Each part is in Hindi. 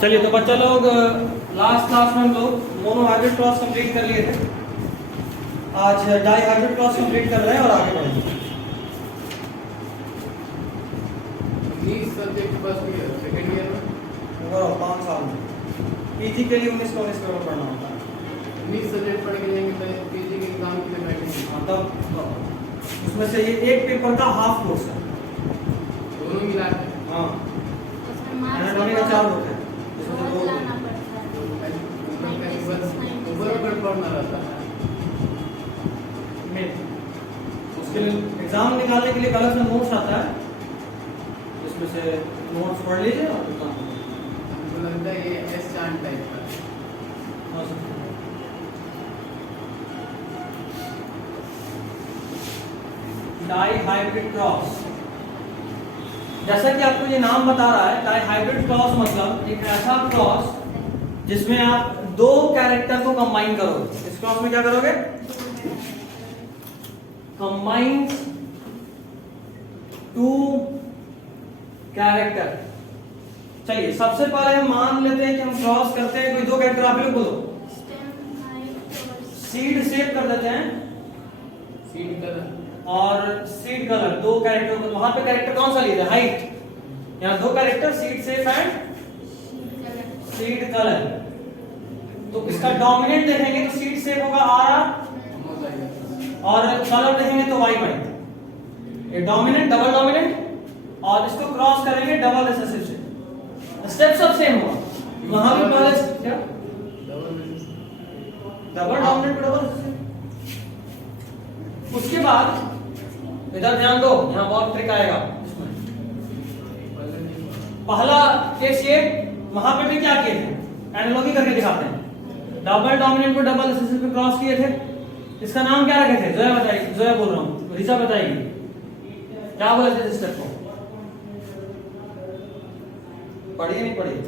चलिए तो बच्चा लोग लास्ट क्लास में हम लोग मोनो हाइब्रिड क्रॉस कंप्लीट कर लिए थे। आज डाई हाइब्रिड क्रॉस कंप्लीट कर रहे हैं और आगे बढ़ेंगे। Subject first year second year में ओवरऑल 5 साल में पीजी के लिए 19 पेपर पढ़ना होता है। 19 सब्जेक्ट पढ़ के जाएंगे तो पीजी के एग्जाम के लिए बैठेंगे। मतलब उसमें से ये एक पेपर का हाफ कोर्स है, दोनों मिला के। हाँ एनाटॉमी का 4 होते हैं जिसमें से 2 ऊपर पढ़ना रहता है। उसके लिए एग्जाम निकालने के लिए अलग से नोट्स आता है, इसमें से नोट्स पढ़ लीजिए और एग्जाम हमको लगता है ये एस चार्ट टाइप का डाई हाइब्रिड क्रॉस। जैसा कि आपको ये नाम बता रहा है, डाई हाइब्रिड क्रॉस मतलब एक ऐसा क्रॉस जिसमें आप 2 कैरेक्टर को कंबाइन करोगे। इस क्रॉस में क्या करोगे? Combine 2 character. चलिए सबसे पहले हम मान लेते हैं कि हम क्रॉस करते हैं, कोई 2 कैरेक्टर आप लोग बोलो। सीड शेप कर देते हैं, सीड कलर और सीड कलर 2 कैरेक्टर को। वहां पे कैरेक्टर कौन सा लिया? हाइट। यहाँ 2 character seed shape and seed colour. तो इसका डोमिनेंट देखेंगे तो सीड शेप होगा आर और कलर देखेंगे तो वाई वाई। ये डोमिनेंट डबल डोमिनेंट, और इसको क्रॉस करेंगे डबल रिसेसिव से। स्टेप सब सेम होगा। वहां पे पहले क्या डबल डोमिनेंट डबल रिसेसिव। उसके बाद इधर ध्यान दो, यहां बहुत ट्रिक आएगा इसमें। पहला केस ये, वहां पे भी क्या किए थे? एनालॉजी करके दिखाते हैं। डबल डोमिनेंट को डबल रिसेसिव पे क्रॉस किए थे। इसका नाम क्या रखे थे? जोया बताएगी। जोया बोल रहा हूं, रिचा बताएगी क्या बोले थे इस स्टेप को। पढ़िए नहीं पढ़िए?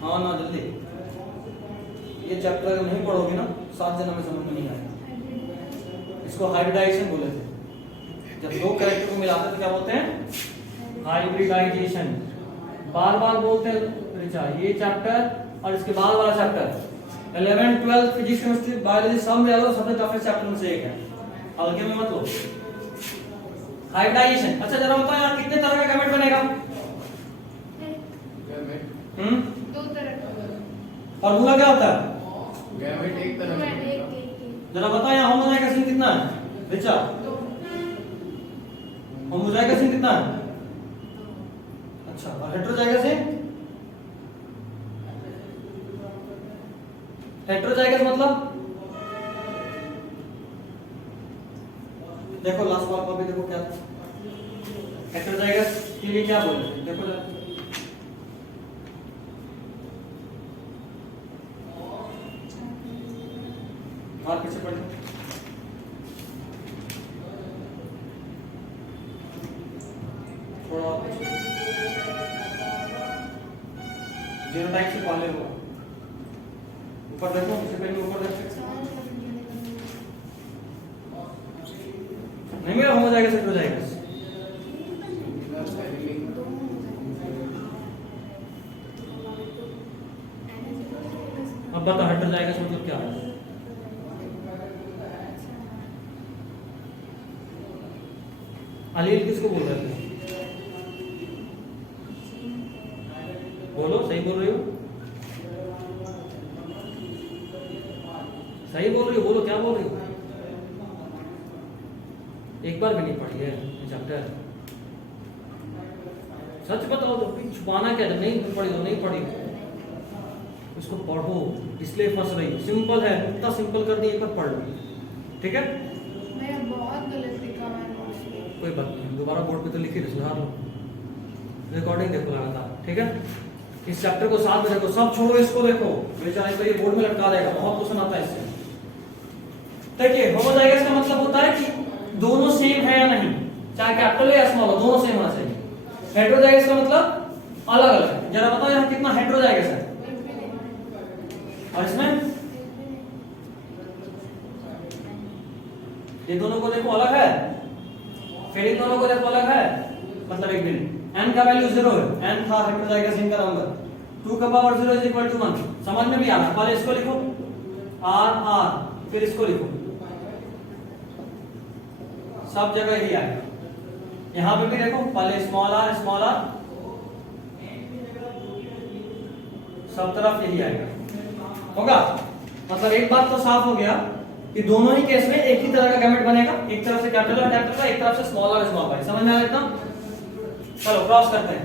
हाँ ना जल्दी। ये चैप्टर अगर नहीं पढ़ोगे ना 7 जन्म में समझ में नहीं आएगा। इसको हाइब्रिडाइजेशन बोले थे। जब 2 कैरेक्टर को मिलाते तो क्या बोलते हैं? हाइब्रिडाइजेशन। बार बार बोलते हैं रिचा, ये चैप्टर और इसके बाद वाला चैप्टर 11 12 फिजिक्स केमिस्ट्री बायोलॉजी सब में आलो, सबसे टफेस्ट चैप्टर में से एक है। हल्के में मत लो। हाइब्रिडाइजेशन। अच्छा जरा बताओ यार कितने तरह का गैमेट बनेगा? 2 तरह का। फॉर्मूला क्या होता है? गैमेट एक तरह का। जरा बताओ यहाँ होमोजाइगस कितना है? रिचा होमोजाइगस कितना है? अच्छा, और हेटेरोजाइगस है? हेटेरोजाइगस मतलब देखो लास्ट बार का भी देखो क्या था। हेटेरोजाइगस के लिए क्या बोल रहे देखो जरा। और पीछे पढ़ थोड़ा जीनोटाइप से पहले होगा। ऊपर देखो, इससे पहले ऊपर देखो। नहीं मेरा हो जाएगा, सेट हो जाएगा। अब बता हट जाएगा मतलब क्या है? अलील किसको बोल रहे थे? बोलो, सही बोल रही हो? सही बोल रही हो? बोलो क्या बोल रही हो? एक बार भी नहीं पढ़ी है चैप्टर। सच बताओ तो छुपाना क्या? जब नहीं पढ़ी तो नहीं पढ़ी, उसको पढ़ो। इसलिए फंस रही। सिंपल है, इतना सिंपल कर दिया, एक बार पढ़ लो, ठीक है? मैं बहुत गलत लिखा मैंने। कोई बात नहीं, दोबारा बोर्ड पे तो लिखी सुधार लो। रिकॉर्डिंग देखो लगातार, ठीक है? इस चैप्टर को साथ में देखो, सब छोड़ो, इसको देखो। बेचारे को ये बोर्ड में लटका देगा, बहुत क्वेश्चन आता है इससे। देखिए होमोजाइगस का मतलब होता है कि दोनों सेम है या नहीं, चाहे कैपिटल हो या स्मॉल हो, दोनों सेम होना चाहिए। हेटेरोजाइगस का मतलब अलग अलग है। जरा बताओ यहाँ कितना हेटेरोजाइगस है? और इसमें ये दोनों को देखो अलग है, फिर इन दोनों को देखो अलग है, मतलब एक मिनट। n का वैल्यू 0 है, n था हेटेरोजाइगस रिंग का नंबर, 2 का पावर 0 इज इक्वल टू 1। समझ में भी आ रहा है? पहले इसको लिखो r, फिर इसको लिखो, सब जगह यही आएगा। यहां पे भी देखो, पहले स्मॉल r, सब तरफ यही आएगा, होगा। मतलब एक बात तो साफ हो गया कि दोनों ही केस में एक ही तरह का गैमेट बनेगा, एक तरफ से कैपिटल और कैपिटल वाई, एक तरफ से स्मॉल और स्मॉल वाई। समझ में आ रहा है इतना? चलो क्रॉस करते हैं।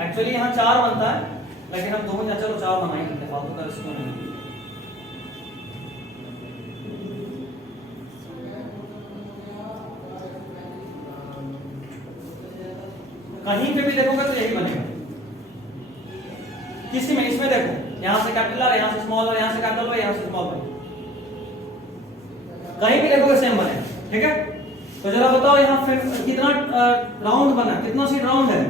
एक्चुअली यहाँ 4 बनता है, लेकिन हम 2 या चलो 4 बना ही लेते हैं, फालतू का रिस्क नहीं। कहीं पे भी देखोगे तो यही बनेगा, किसी में, इसमें देखो, यहां से कैपिटल आर, यहां से स्मॉल और यहां से कैपिटल वाई, यहां से स्मॉल वाई, कहीं भी देखोगे सेम बनेगा, ठीक है। तो जरा बताओ यहाँ फिर कितना राउंड बना, कितना सीट राउंड है?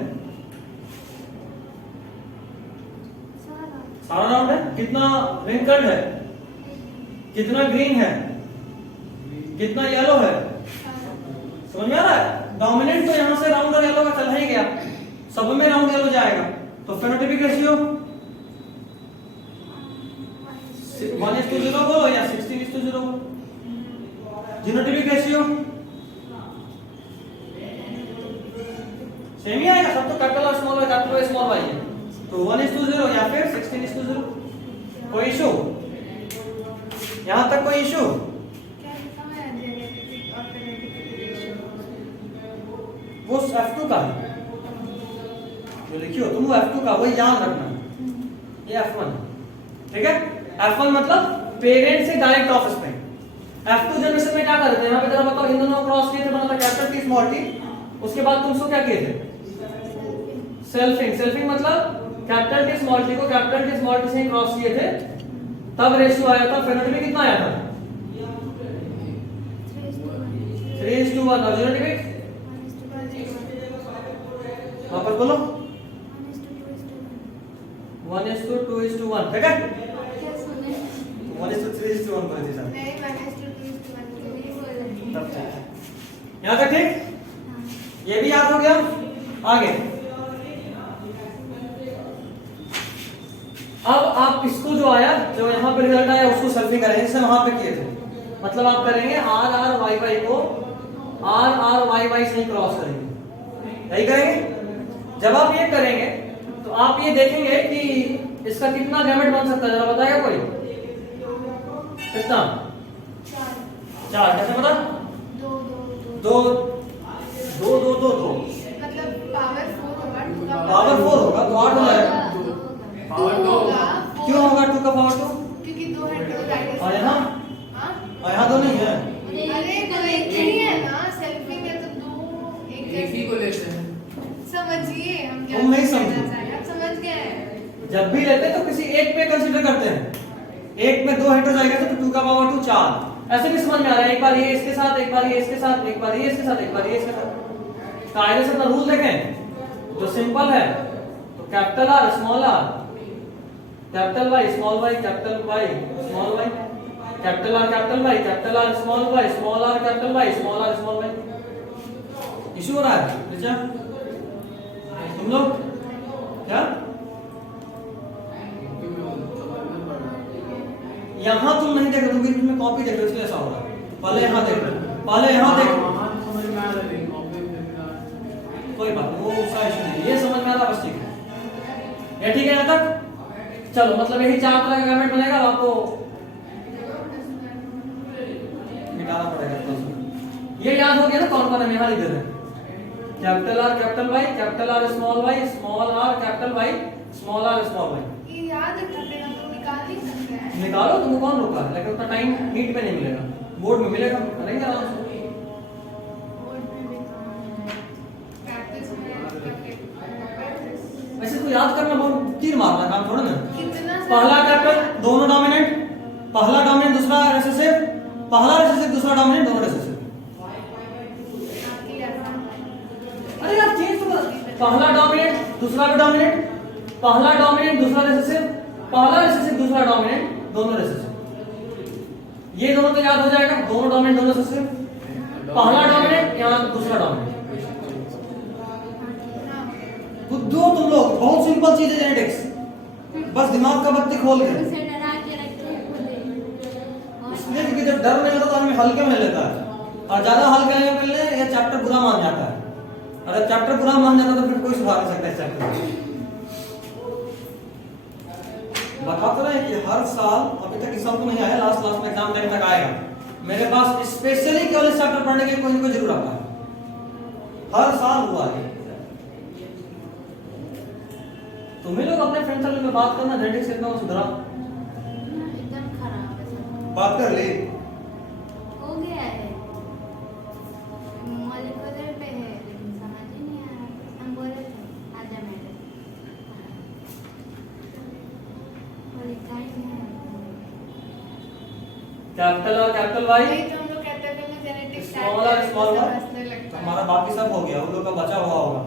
सारा राउंड है। कितना रिंकल्ड है? कितना ग्रीन है? कितना येलो है? समझ में आ रहा है? डोमिनेंट तो यहां से राउंड और येलो का चल ही गया, सब में राउंड येलो जाएगा। तो फेनोटाइपिक रेशियो 1:0 बोलो या 16:0 बोलो। जीनोटाइपिक रेशियो सेम ही आएगा, सब तो कैपिटल और स्मॉल वाई, कैपिटल और स्मॉल वाई है, तो 1:0 या फिर 16:0। कोई इशू? यहां तक कोई इशू? वो F2 का है जो लिखियो तुम, वो F2 का, वही याद रखना। ये F1, ठीक है। F1 मतलब पेरेंट से direct of spring. F2 generation में क्या करते हैं, यहाँ पे जरा बताओ, इन दोनों क्रॉस किए थे, बना था कैपिटल टी स्मॉल टी, उसके बाद तुम क्या किए थे? सेल्फिंग। सेल्फिंग मतलब कैपिटल टी स्मॉल टी को कैपिटल टी स्मॉल टी से क्रॉस किए थे, तब रेशियो आया था। फेनोटाइपिक कितना आया था? 3:1। और जीनोटाइपिक वापस बोलो 1:2:1, ठीक है। 1:3:1 बोले थे सर, तब यहाँ तक ठीक? ये भी याद हो गया। आगे अब आप इसको जो आया, जो यहाँ पे रिजल्ट आया, उसको सेल्फिंग करेंगे जैसे वहां पे किए थे। मतलब आप करेंगे RRYY को RRYY से ही क्रॉस करेंगे, यही करेंगे। जब आप ये करेंगे तो आप ये देखेंगे कि इसका कितना गैमेट बन सकता है, जरा बताएगा कोई? कितना? 4। कैसे पता? 2 मतलब पावर 4 होगा, पावर 4 होगा तो 8 हो जाएगा। पावर 2 होगा। क्यों होगा 2 का पावर 2? क्योंकि 2 हेटेरोजाइगस। और यहाँ? हाँ? और यहाँ 2 नहीं है। अरे तो एक ही है ना, सेल्फी में तो 2 एक ही को लेते हैं। समझिए हम क्या तुम नहीं कहना समझे। चाह रहे हैं, आप समझ गए। जब भी लेते हैं तो किसी एक पे कंसीडर करते हैं। एक में 2 हेटेरोजाइगस है तो 2 का पावर 2 4। ऐसे भी समझ में आ रहा है, एक बार ये इसके साथ, एक बार ये इसके साथ, एक बार ये इसके साथ, एक बार ये इसके साथ। कायदे से अपना रूल देखें जो सिंपल है, तो capital R small R, capital Y small Y, capital Y small Y, capital R capital R small Y, small R capital Y, small R small Y. Issue हो रहा है रिचा तुम लोग क्या? यहाँ तुम नहीं देख रहे, तुम बीच में कॉपी देख रहे हो, इसलिए ऐसा हो रहा है। पहले यहाँ देख रहे, पहले यहाँ देख। समझ में आ रहा है, कॉपी देखना। कोई बात नहीं, वो उसका इशू नहीं, ये समझ में आ रहा बस, ठीक है। ये ठीक है यहाँ तक? चलो मतलब यही 4 तरह का गैमेट बनेगा, आपको मिटाना पड़ेगा तो। ये याद हो गया ना कौन कौन हम यहाँ लिख दे रहे हैं? Capital R capital Y, capital R small Y, small R capital Y, small R small Y. ये याद रखना पड़ेगा, तो निकाल नहीं सकते हैं। निकालो, तुमको कौन रोका है, लेकिन उतना टाइम नीट पे नहीं मिलेगा, बोर्ड में मिलेगा, करेंगे आराम से। बोर्ड में भी प्रैक्टिस में वैसे तो याद करना बहुत, तीर मारना काम थोड़ा ना। कितना पहला कैपिटल, दोनों डोमिनेंट, पहला डोमिनेंट दूसरा रिसेसिव, पहला रिसेसिव दूसरा डोमिनेंट, दोनों रिसेसिव। अरे यार चेंज तो पहला डोमिनेंट दूसरा भी डोमिनेंट, पहला डोमिनेंट दूसरा रिसेसिव, पहला रिसेसिव दूसरा डोमिनेंट, दोनों रिसेसिव। ये दोनों तो याद हो जाएगा, दोनों डोमिनेंट दोनों से पहला डोमिनेंट यहाँ दूसरा डोमिनेंट। बुद्धू तुम लोग, बहुत सिंपल चीज है जेनेटिक्स, बस दिमाग का बत्ती खोल के। उसे डरा के रखे बोले। इसलिए क्योंकि जब डर नहीं होता तो आदमी हल्के में ले लेता है, और ज्यादा हल्के लेने के लिए ये चैप्टर बुरा मान जाता है। अगर चैप्टर बुरा मान जाता तो फिर कोई सुधार नहीं सकता इस चैप्टर को। बताते रहे कि हर साल, अभी तक इस साल तो नहीं आया, लास्ट में एग्जाम टाइम तक आएगा, मेरे पास स्पेशली केवल इस चैप्टर पढ़ने के कोई ना कोई जरूर आता है, हर साल हुआ है। तुम्हें लोग अपने फ्रेंड सर्कल में बात करना, जेनेटिक्स कितना सुधरा, एकदम खराब है सब। बात कर ले। हो गया है, मॉलिक्यूलर पे है, लेकिन समझ ही नहीं आ रहा। हम बोले थे आजा मैडम, वो लिखा ही नहीं है। कैपिटल और कैपिटल वाई, नहीं तो हम लोग कैटेगरी में जेनेटिक्स स्मॉल और स्मॉल वाई, हमारा बाकी सब हो गया, उन लोग का बचा हुआ होगा।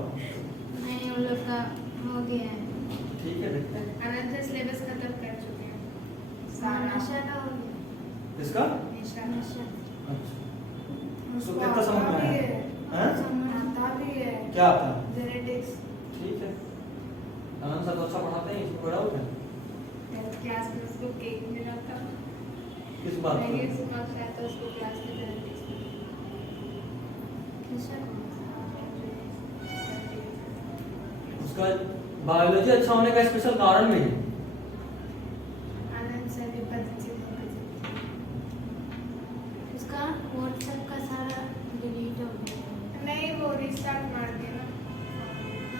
नहीं, उन लोग का हो गया है। ठीक है, देखते हैं अनंत सिलेबस खत्म कर चुके हैं। नशा का हो गया। इसका। नशा अच्छा, उसको कितना समझ में आया? हैं? आता भी है क्या आता है? जेनेटिक्स। ठीक है, आनंद सर तो अच्छा पढ़ाते हैं, इसमें कोई डाउट है? क्लास में उसको केक मिला था। किस बात मैंने पर? सुना था उसको क्लास में जेनेटिक्स नशा। उसका बायोलॉजी अच्छा होने का स्पेशल कारण भी है। आनंद सर भी पॉजिटिव उसका व्हाट्सएप का सारा डिलीट हो गया। नहीं, वो रीस्टार्ट मार दिया ना।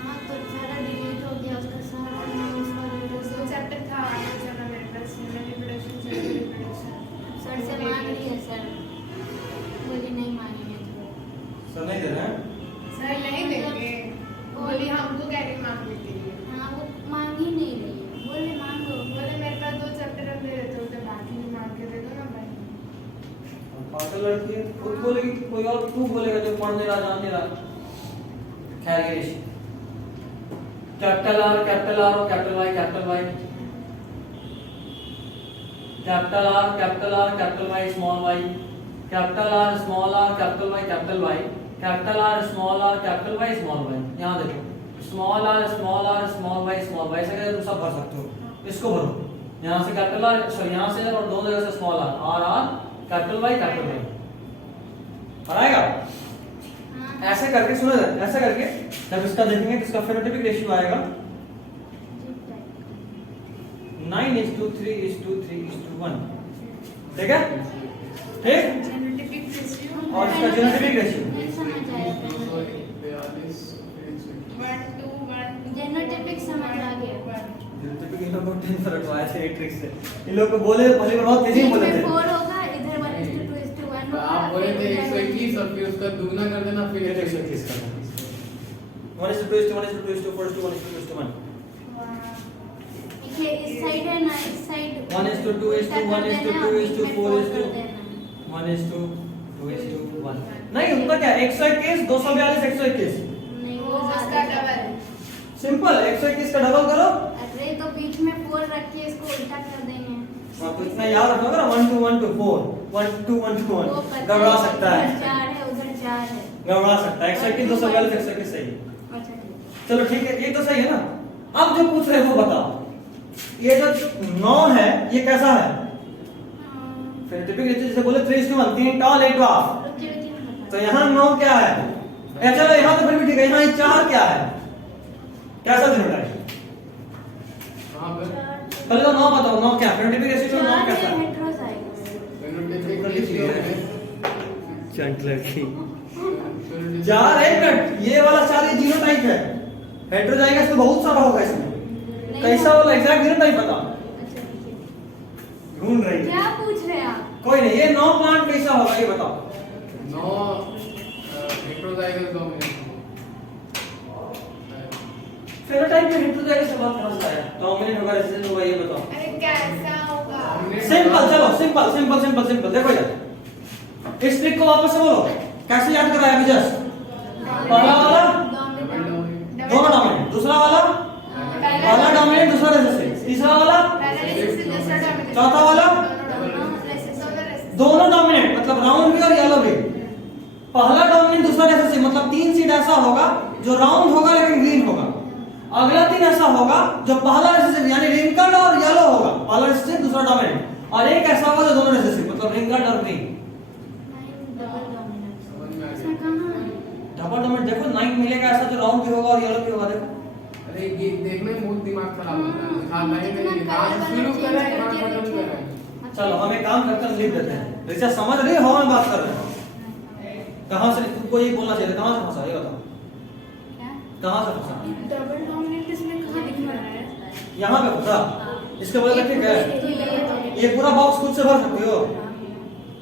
हाँ, तो सारा डिलीट हो गया उसका सारा नोट्स वगैरह। दो चैप्टर था आगे चला मेरे पास, human reproduction, sexual reproduction. Sir से मांग रही है, सर बोली नहीं मांगेंगे तो। सर नहीं दे रहे हैं? सर नहीं देंगे, बोली हमको कह रही मांग लेती है। हाँ, वो मांग ही नहीं रही है, बोले मांगो। बोले मेरे पास दो चैप्टर अब दे देते हो, तो बाकी भी मांग के दे दो ना भाई। पागल लड़की है, खुद बोलेगी कि कोई और तू बोलेगा जो पढ़ नहीं रहा, जान नहीं रहा। खैर ये कैपिटल आर और capital Y, capital Y, capital R capital Y small Y, capital R small R capital Y capital R small R capital Y small Y. यहाँ देखो, स्मॉल आर स्मॉल वाई से तुम सब भर सकते हो, इसको भरो। यहाँ से कैपिटल आर, सॉरी यहाँ से और दोनों जगह से स्मॉल आर कैपिटल वाई आएगा। ऐसे करके सुनो, ऐसे करके जब इसका देखेंगे तो इसका फेनोटाइपिक रेशियो आएगा 9:3:3:1। ठीक है, ठीक। जेनेटिक रेशियो और इसका जेनेटिक रेशियो नहीं समझ आया। 1 1 to 1 जेनेटिक समझ आ गया। जेनेटिक इन लोगों को 10 फर्क आया थे एक ट्रिक से। इन लोग को बोले भले बहुत तेजी में बोले थे। 4 होगा, इधर 1:2:1 होगा। आप बोले थे 121 और फिर उसका दुगना कर देना, फिर 121 करना। 1:2:1:2:4:1:1:1. ये इस साइड है ना, इस साइड 1:2:1:1:2:4:1:1. नहीं उनका क्या 121 242 121 नहीं, वो उसका डबल। सिंपल 121 का डबल करो। अरे तो बीच में 4 रख के इसको उल्टा कर देंगे। हाँ तो इतना याद रखोगे ना 1 2 1 2 4 1 2 1 2 वो 1 पता गड़बड़ा है, सकता है, उधर 4 है, उधर 4 है। गड़बड़ा सकता है। 121 242 121 सही है। अच्छा ठीक। चलो ठीक है, ये तो सही है ना। अब जो पूछ रहे हो वो बताओ, ये जो 9 है ये कैसा है? फेनोटाइपिक रेशियो जैसे बोले 3:1, 3 टॉल 8 हाफ। तो यहाँ 9 क्या है? चलो यहाँ तो फिर भी ठीक है, यहाँ 4 क्या है? कैसा फेनोटाइप? कहां पर पहले तो 9 बताओ, 9 क्या फेनोटाइपिक रेशियो 9 कैसा है? फेनोटाइपिक रेशियो है चंट लड़की 4 1 मिनट, ये वाला 4 ये जीनोटाइप है। हेटेरो जाएगा इसमें बहुत सारा होगा इसमें। कैसा वाला एग्जैक्ट जीनोटाइप बताओ। ढूंढ रही है। क्या पूछ रहे हैं आप? कोई नहीं, ये 9 प्लांट कैसा होगा ये बताओ। 9 हेटेरोजाइगस डोमिनेंट। फेनोटाइप में हेटेरोजाइगस से बात कहां से आया? डोमिनेंट होगा रेसिस्टेंट होगा ये बताओ। अरे कैसा होगा? सिंपल, चलो सिंपल देखो यार, इस ट्रिक को वापस से बोलो, कैसे याद कराया अभी जस्ट? पहला वाला दोनों डोमिनेंट, दूसरा वाला पहला डोमिनेंट दूसरा रेसिस्टेंट, तीसरा वाला चौथा वाला दोनों डोमिनेंट मतलब राउंड भी और येलो भी। पहला डोमिनेंट दूसरा रिसेसिव मतलब 3 सीट ऐसा होगा जो राउंड होगा लेकिन ग्रीन होगा। अगला 3 ऐसा होगा जो पहला रिसेसिव यानी रिंकल्ड और येलो होगा, पहला रिसेसिव दूसरा डोमिनेंट, और एक ऐसा होगा जो दोनों रिसेसिव मतलब रिंकल्ड और ग्रीन। समझ में आ गया। डबल डोमिनेंट देखो 9 मिलेगा ऐसा जो राउंड भी होगा और येलो भी होगा। देखो अरे ये देखने में बहुत दिमाग खराब होता है। हाँ नहीं कहाँ से शुरू करें कहाँ खत्म करें। चलो हम एक काम करते हैं, लिख देते हैं। रिचा समझ रही हो हम बात कर रहे हैं? कहां से तुमको ये बोलना चाहिए, कहां से फंसा ये बताओ, कहां से फंसा? डबल डोमिनेंट इसमें कहाँ दिख रहा है? यहाँ पे फंसा। इसके बदले ठीक है, ये पूरा बॉक्स खुद से भर सकती हो।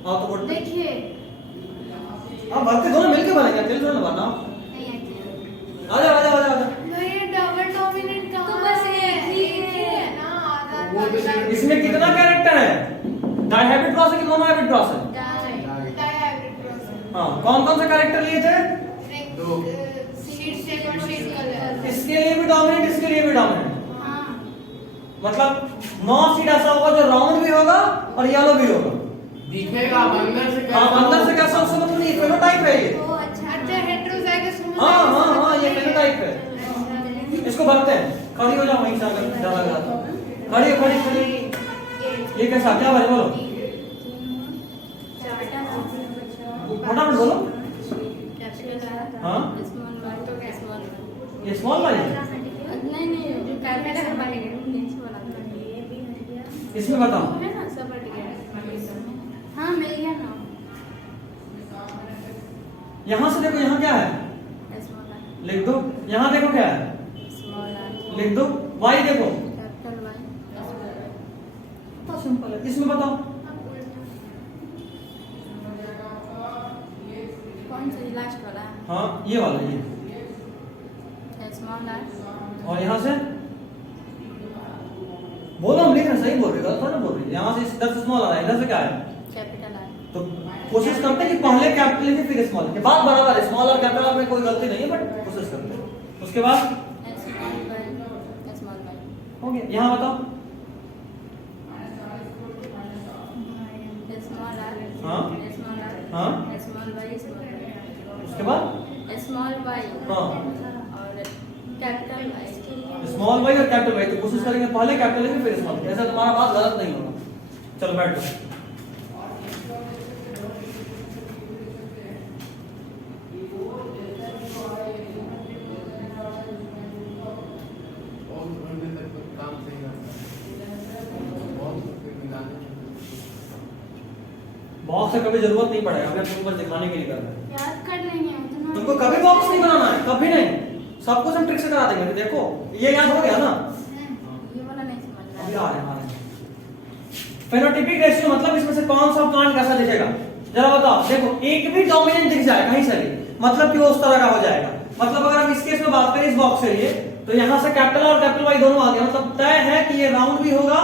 हाँ तो बोल देखिए आप भर के दोनों मिलके बनेंगे, अकेले थोड़ा ना भरना। आजा आजा आजा आजा। भैया डबल डोमिनेंट कहाँ? तो बस एक ही है ना, वो तो आधा इसमें कितना कैरेक्टर है? डायहाइब्रिड क्रॉस है कि मोनोहाइब्रिड क्रॉस है? Dihybrid cross. हाँ कौन कौन से कैरेक्टर लिए थे? दो। सीड शेप और सीड कलर। इसके लिए भी डोमिनेंट, इसके लिए भी डोमिनेंट। हाँ मतलब 9 सीट ऐसा होगा जो राउंड भी होगा और येलो भी होगा। दिखेगा अब अंदर से कैसा हाँ अंदर से कैसा उससे मतलब नहीं, फेनोटाइप है ये। ओ अच्छा हेटेरोजाइगस हाँ हाँ हाँ ये फेनोटाइप है। इसको भरते हैं। खड़ी हो जाओ वहीं से, अगर ज्यादा लगा तो खड़ी हो, खड़ी खड़ी। ये कैसा क्या भरे बोलो, फटाफट बोलो। हाँ ये स्मॉल वाली है, इसमें बताओ। हाँ मिल गया ना। यहाँ से देखो यहाँ क्या है, लिख दो। यहाँ देखो क्या है, लिख दो। वाई देखो, तो सिंपल है। इसमें बताओ कौन सा लास्ट वाला? हाँ ये वाला, ये। स्मॉल और यहाँ से बोलो, हम लिख रहे हैं, सही बोल रही हो, थोड़ा बोल रही है। यहाँ से इधर से स्मॉल आ रहा है, इधर से क्या है? कैपिटल है। तो कोशिश करते हैं कि पहले कैपिटल लिखे फिर स्मॉल लिखे, बात बराबर है। स्मॉल और कैपिटल में कोई गलती नहीं है, बट कोशिश करते हैं। उसके बाद हो गया। यहाँ बताओ। हाँ हाँ उसके बाद स्मॉल वाई हाँ और कैपिटल वाई। स्मॉल वाई और कैपिटल वाई। तो कोशिश करेंगे पहले कैपिटल लिखे फिर स्मॉल, ऐसा तुम्हारा बात गलत नहीं होगा। चलो बैठ जाओ। बहुत घंटे तक तो काम सही रहता है। बहुत फिर मिलाने बॉक्स से कभी जरूरत नहीं पड़ेगा, हमें तुम पर दिखाने के लिए कर रहे हैं। याद कर लेंगे उतना। तुमको कभी बॉक्स नहीं बनाना है, कभी नहीं। सब कुछ हम ट्रिक से करा देंगे। देखो ये याद हो गया ना, ये वाला नहीं समझ अभी रहा। आ रहे हैं। फेनोटाइपिक रेशियो मतलब इसमें से कौन सा प्लांट कैसा दिखेगा, जरा बताओ। देखो एक भी डोमिनेंट दिख जाए कहीं से भी, मतलब कि वो उस तरह का हो जाएगा। मतलब अगर हम इस केस में बात करें इस बॉक्स से ये, तो यहाँ से कैपिटल और कैपिटल वाई दोनों आ गया। मतलब तय है कि ये राउंड भी होगा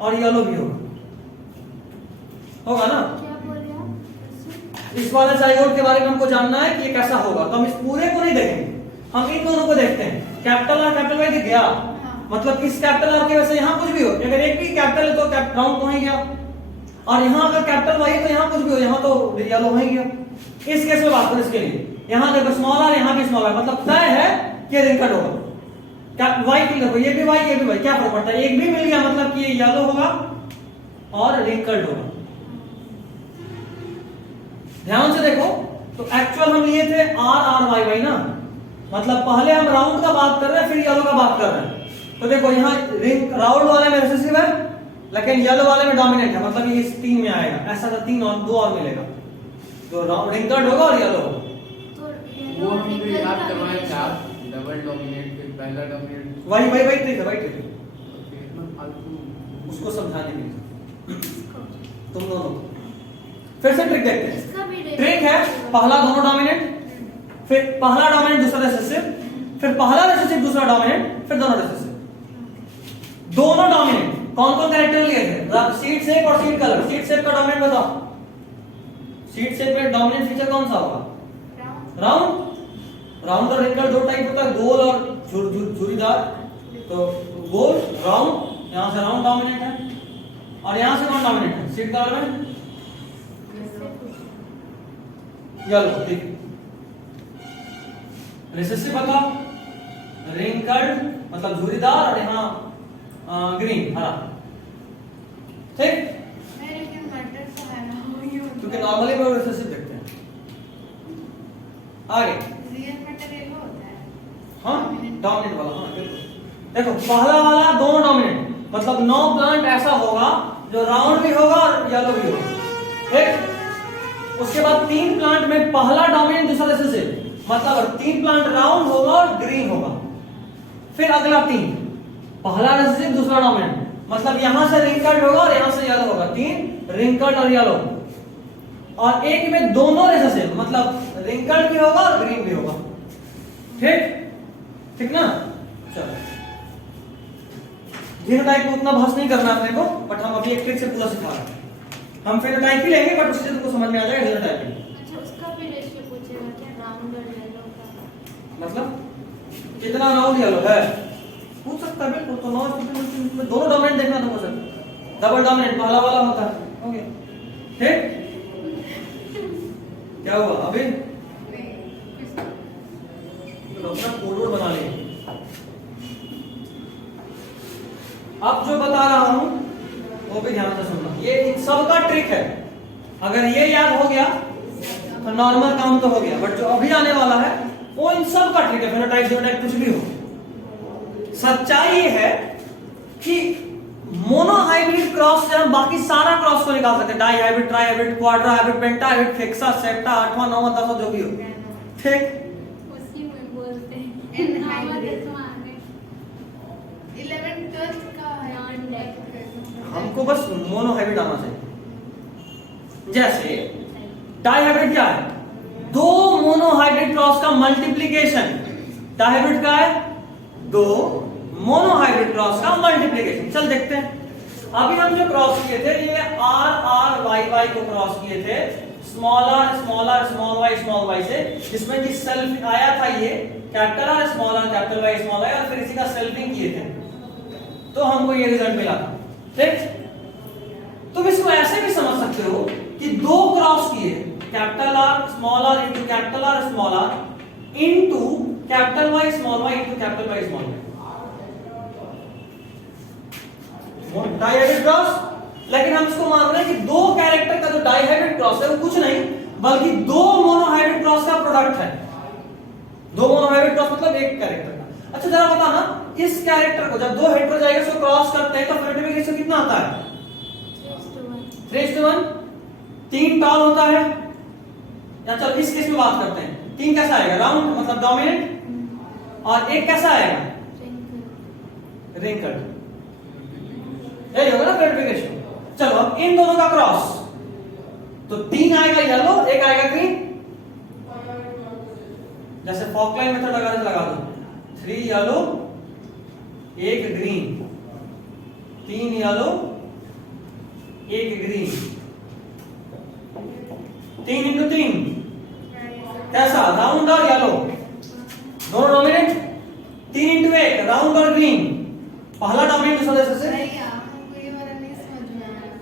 और येलो भी होगा ना। क्या बोल रहे हो? इस वाले जाइगोट के बारे में हमको जानना है कि ये कैसा होगा, तो हम इस पूरे को नहीं देखेंगे, हम इन दोनों को देखते हैं। कैपिटल और कैपिटल वाई दिख गया, मतलब इस कैपिटल आर के वैसे यहाँ कुछ भी हो, अगर एक भी कैपिटल है तो राउंड हो ही गया, और यहाँ अगर कैपिटल वाई तो यहाँ कुछ भी हो, यहाँ तो येलो हो ही गया। इस केस में बात करें इसके लिए, यहाँ देखो स्मॉल आर, यहाँ भी स्मॉल आर, मतलब तय है कि रिंकल्ड होगा। वाई की देखो, ये भी वाई ये भी वाई, क्या फर्क पड़ता है, एक भी मिल गया मतलब कि ये येलो होगा और रिंकल्ड होगा। ध्यान से देखो, तो एक्चुअल हम लिए थे आर आर वाई वाई ना, मतलब पहले हम राउंड का बात कर रहे हैं फिर येलो का बात कर रहे हैं। तो देखो यहाँ रिंग राउंड वाले में रिसेसिव है लेकिन येलो वाले में डोमिनेंट है, मतलब ये इस 3 में आएगा। ऐसा था 3 और 2 और मिलेगा, जो राउंड रिंकल्ड होगा और येलो होगा। वो हम भी याद करवाएं क्या, डबल डोमिनेट फिर पहला डोमिनेट वही वही वही ट्रिक है, वही ट्रिक है, इतना फालतू उसको समझाने के लिए। तुम दोनों फिर से ट्रिक देखते हैं। इसका भी ट्रिक है, पहला दोनों डोमिनेंट, फिर पहला डोमिनेंट दूसरा रिसेसिव, फिर पहला रिसेसिव दूसरा डोमिनेंट, फिर दोनों रिसेसिव। दोनों डोमिनेंट कौन कौन कैरेक्टर लिए थे, सीड शेप और सीड कलर। सीड शेप का डोमिनेंट बताओ, सीड शेप में डोमिनेंट फीचर कौन सा होगा, राउंड। राउंड और रिंकल्ड दो टाइप होता है, गोल और झुर्रीदार। तो गोल राउंड, यहां से राउंड डोमिनेंट है, और यहां से कौन डोमिनेंट है, सीड कलर में येलो, ठीक। रिसेसिव बताओ, रिंकल्ड मतलब झुर्रीदार, और यहाँ ग्रीन हरा, ठीक। लेकिन मटर तो है ना, वही होता है। क्योंकि नॉर्मली हम रिसेसिव देखते हैं। आगे रियल मटर येलो होता है। हाँ डोमिनेंट वाला, हाँ बिल्कुल। देखो पहला वाला दोनों डोमिनेंट, मतलब 9 प्लांट ऐसा होगा जो राउंड भी होगा और येलो भी होगा, ठीक। उसके बाद 3 प्लांट में पहला डोमिनेंट दूसरा रिसेसिव, मतलब 3 प्लांट राउंड होगा और ग्रीन होगा। फिर अगला 3 पहला रिसेसिव दूसरा डोमिनेंट, मतलब यहां से रिंकल्ड होगा और यहां से येलो होगा, 3 रिंकल्ड और येलो। और एक में दोनों रिसेसिव, मतलब रिंकल्ड भी होगा और ग्रीन भी होगा, ठीक ठीक ना। चलो जीनोटाइप को उतना बहस नहीं करना अपने को, बट हम अभी एक ट्रिक से पूरा सिखा रहे हैं। हम फेनोटाइप ही लेंगे, बट उससे तुमको समझ में आ जाएगा जीनोटाइप भी। अच्छा, उसका भी रेशियो पूछेगा क्या, राउंड और येलो का? मतलब कितना राउंड येलो है पूछ सकता है, बिल्कुल। तो 9 दोनों डोमिनेंट देखना तुमको सर, डबल डोमिनेंट पहला वाला होता है, ओके ठीक। क्या हुआ अभी? तो अपना कोड बना लेंगे। अब जो बता रहा हूं वो भी ध्यान से सुनना, ये इन सब का ट्रिक है। अगर ये याद हो गया तो नॉर्मल काम तो हो गया, बट जो अभी आने वाला है वो इन सब का ट्रिक है। फेनोटाइप जीनोटाइप कुछ भी हो, सच्चाई ये है कि मोनोहाइब्रिड क्रॉस से हम बाकी सारा क्रॉस को निकाल सकते हैं। Dihybrid, trihybrid, quadra hybrid, penta hybrid, hexa, septa, 8वां 9वां 10वां जो भी हो, ठीक। उसी में बोलते हैं एन हाइब्रिड 11 12 का नॉन डेक। हमको बस मोनोहाइब्रिड आना चाहिए। जैसे डाई हाइब्रिड क्या है? 2 मोनोहाइब्रिड क्रॉस का मल्टीप्लिकेशन। डाई हाइब्रिड का है 2 मोनोहाइब्रिड क्रॉस का मल्टीप्लिकेशन। चल देखते हैं। अभी हम जो क्रॉस किए थे ये आर आर वाई वाई को क्रॉस किए थे, स्मॉल आर स्मॉल वाई से, जिसमें कि सेल्फ आया था ये capital R capital Y small Y, और फिर इसी का सेल्फिंग किए थे तो हमको ये रिजल्ट मिला था, ठीक। तुम इसको ऐसे भी समझ सकते हो कि 2 क्रॉस किए, capital R into capital R small R into capital Y small Y into capital Y small Y, dihybrid cross. लेकिन हम इसको मान रहे हैं कि 2 कैरेक्टर का जो डाइहाइब्रिड क्रॉस है वो कुछ नहीं बल्कि 2 मोनोहाइब्रिड क्रॉस का प्रोडक्ट है। 2 मोनोहाइब्रिड क्रॉस मतलब एक कैरेक्टर का। अच्छा जरा बताना, इस कैरेक्टर को जब 2 हेटेरोजाइगस को क्रॉस करते हैं तो फेनोटाइपिक रेशियो कितना आता है? 3:1। 3 टॉल होता है। या चलो इस केस में बात करते हैं, 3 कैसा आएगा? राउंड मतलब डोमिनेंट, और 1 कैसा आएगा? रिंकल्ड। यही होगा ना फेनोटाइपिक रेशियो। चलो अब इन दोनों का क्रॉस, तो 3 आएगा येलो, 1 आएगा ग्रीन। जैसे फॉकलाइन मेथड लगा दो, 3 yellow 1 green, 3 yellow 1 green, 3 into 3 कैसा? राउंड और येलो दोनों डोमिनेंट। 3 इंटू 1 राउंड और ग्रीन, पहला डोमिनेंट दूसरा रिसेसिव।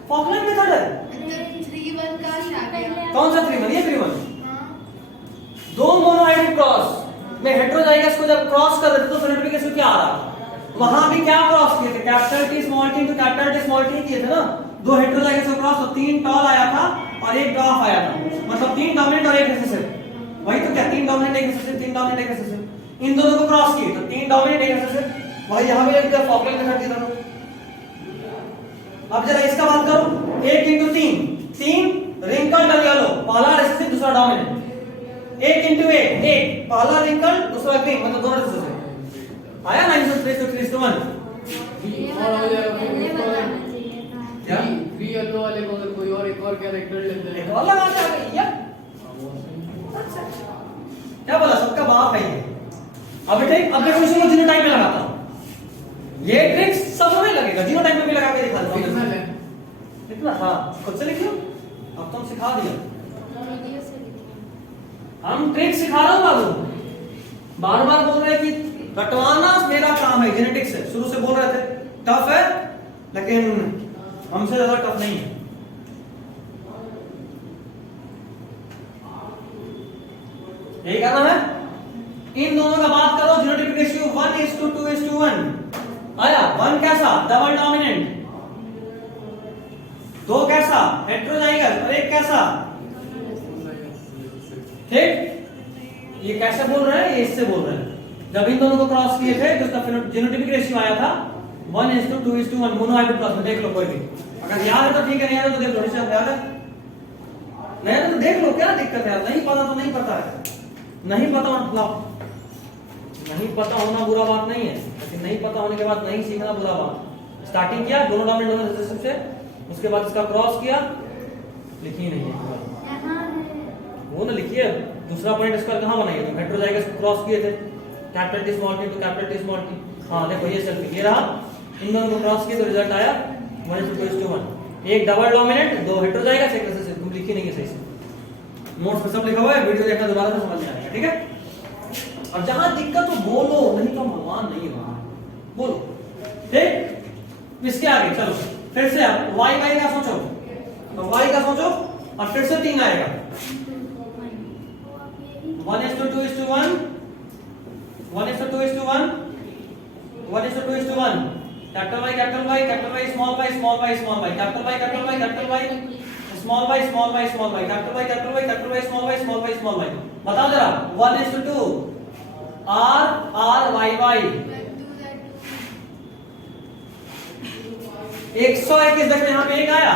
फॉकलाइन मेथड है। 3:1 का क्या? कौन सा 3:1? ये 3:1। 2 मोनोहाइब्रिड क्रॉस में हेटेरोजाइगस को जब क्रॉस कर देते तो फेनोटाइपिक रेशियो क्या आ रहा? वहां भी क्या क्रॉस किए थे? Capital T small T into capital T small T किए थे ना। 2 हेटेरोजाइगस को क्रॉस, तो 3 टॉल आया था और 1 ड्रॉप आया था, मतलब 3 डोमिनेंट और 1 रिसेसिव। वही तो क्या, 3 डोमिनेंट 1 रिसेसिव, 3 डोमिनेंट 1 रिसेसिव। इन दोनों को क्रॉस किए तो 3 डोमिनेंट 1 रिसेसिव। वही यहां भी लिखा फॉकलाइन मेथड की तरह। अब जरा इसका बात करो, 1 इंटू 3 रिंकल्ड और येलो, पहला रिसेसिव दूसरा डोमिनेंट। 1 इंटू 1 पहला रिंकल्ड दूसरा ग्रीन, मतलब दोनों रिसेसिव। आया 9:3:1। और हो जाएगा फिर पहले इसको बताना चाहिए था। क्या? 3 येलो वाले को अगर कोई और एक और कैरेक्टर लेते हैं एक और लगा दे आगे, या क्या बोला, सबका बाप है ये। अब ठीक, अब देखो इसको जीनोटाइप में लगाता हूं। ये ट्रिक सब में लगेगा, जीनोटाइप में भी लगा के दिखा देता कितना हूं। है? कितना? हाँ खुद से लिखियो, अब तुम सिखा दिया। वीडियो से लिखिए। हम ट्रिक सिखा रहा हूं बाबू, बार बार बोल रहे हैं कि कटवाना मेरा काम है, जेनेटिक्स है। शुरू से बोल रहे थे टफ है, लेकिन हमसे ज्यादा टफ नहीं है। यही करना है। इन दोनों का बात करो, जीनोटाइपिक रेशियो 1:2:1 आया। 1 कैसा डबल डोमिनेंट, 2 कैसा हेटेरोजाइगस और 1 कैसा, ठीक। ये कैसे बोल रहे हैं, ये इससे बोल रहे हैं। जब इन दोनों को क्रॉस किए थे तो उसका जीनोटाइपिक रेशियो आया था 1:2:1 मोनोहाइड्रोप्लाज्म। देख लो कोई भी, अगर याद है तो ठीक है, नहीं याद है तो देख लो। इससे याद है नहीं है तो देख लो, क्या दिक्कत है। नहीं पता तो नहीं पता है, नहीं पता मतलब नहीं पता होना बुरा बात नहीं है, लेकिन नहीं पता होने के बाद नहीं सीखना बुरा बात। स्टार्टिंग किया दोनों डोमेन दोनों रिलेशनशिप से, उसके बाद इसका क्रॉस किया, लिखी नहीं है वो ना लिखिए। दूसरा पॉइंट इसका कहां बनाइए, तो हेटेरोजाइगस को क्रॉस किए थे, capital T small T to capital T small T. हां देखो ये सेल्फी ये रहा, इन दोनों को क्रॉस किए तो रिजल्ट आया 1:2:1। एक डबल डोमिनेंट, 2 हेटेरोजाइगस, एक रिसेसिव। तुम लिखी नहीं है सही से, नोट्स में सब लिखा हुआ है, वीडियो देखना दोबारा से समझ में आएगा, ठीक है। और जहां दिक्कत हो बोलो, नहीं तो भगवान नहीं रहा, बोलो, ठीक। इसके आगे चलो फिर से आप y का सोचो, तो y का सोचो और फिर से 3 आएगा 1:2:1 1:2:1 1:2:1 capital Y capital Y capital Y small y small y small y capital Y capital Y capital Y small y small y small y capital Y capital Y capital Y small y small y small y। बताओ जरा 1:2 R Y Y 121 देखो यहाँ पे 1 आया,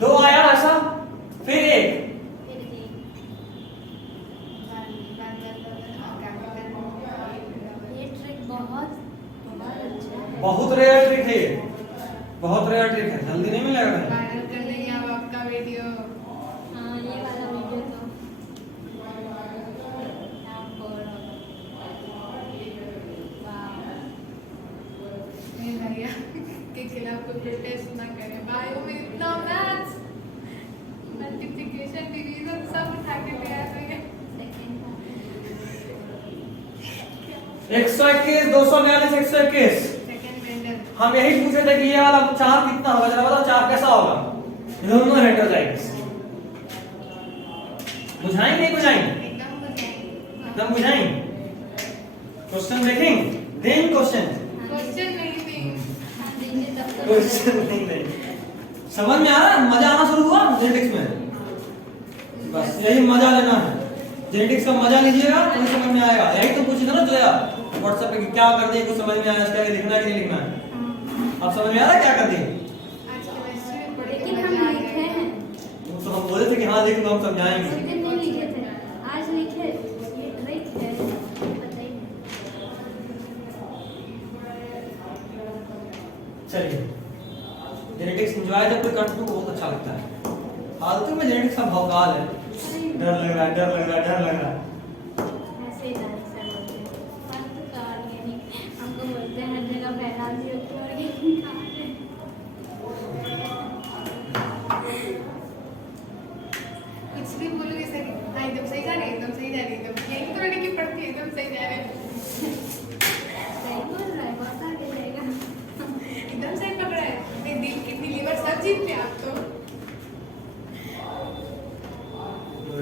2 आया ऐसा, फिर 1। बहुत रेयर ट्रिक है ये, बहुत रेयर ट्रिक है, जल्दी नहीं मिलेगा। वायरल कर देंगे अब आपका वीडियो। हाँ ये वाला वीडियो तो नहीं भैया के खिलाफ कोई प्रोटेस्ट ना करें। बायो में इतना मैथ्स, मल्टीप्लिकेशन, डिवीजन सब उठा के ले आते हैं। 121 242 121। हम यही पूछे थे कि ये वाला 4 कितना होगा, जरा बताओ 4 कैसा होगा। दोनों हेटेरोजाइगस। बुझाएंगे नहीं बुझाएंगे, एकदम बुझाएंगे। क्वेश्चन देखेंगे, दें क्वेश्चन क्वेश्चन नहीं समझ में आ रहा है, मजा आना शुरू हुआ जेनेटिक्स में। बस यही मजा लेना है, जेनेटिक्स का मजा लीजिएगा तो समझ में आएगा। यही तो पूछी था ना जो यार व्हाट्सएप पे क्या कर दिए, कुछ समझ में आया, क्या लिखना है कि नहीं लिखना है। अब समझ में आ रहा है क्या कर दिए। लेकिन हम लिखे हैं, तो हम बोले थे कि हाँ लिख लो, हम समझाएंगे। उस दिन नहीं लिखे थे, आज लिखे। ये ट्रिक है, बताइए। चलिए जेनेटिक्स एंजॉय जब कोई करता है तो बहुत अच्छा लगता है। फालतू में जेनेटिक्स का भौकाल है, डर लग रहा है, डर लग रहा है, डर लग रहा है। ऐसे ही डांसर बोलते हैं, फालतू का ऑर्गेनिक हमको बोलते हैं हर जगह फैला दियो कि ऑर्गेनिक कहाँ है। कुछ भी बोलो ऐसा कि हाँ एकदम सही जा रही है, एकदम सही जा रही है, एकदम यही तो लड़की पढ़ती है, एकदम सही जा रहे हैं। सही बोल रहा है, बहुत आगे जाएगा। एकदम सही पकड़ा है, नहीं दिल किडनी लीवर सब जीत लिया आप तो।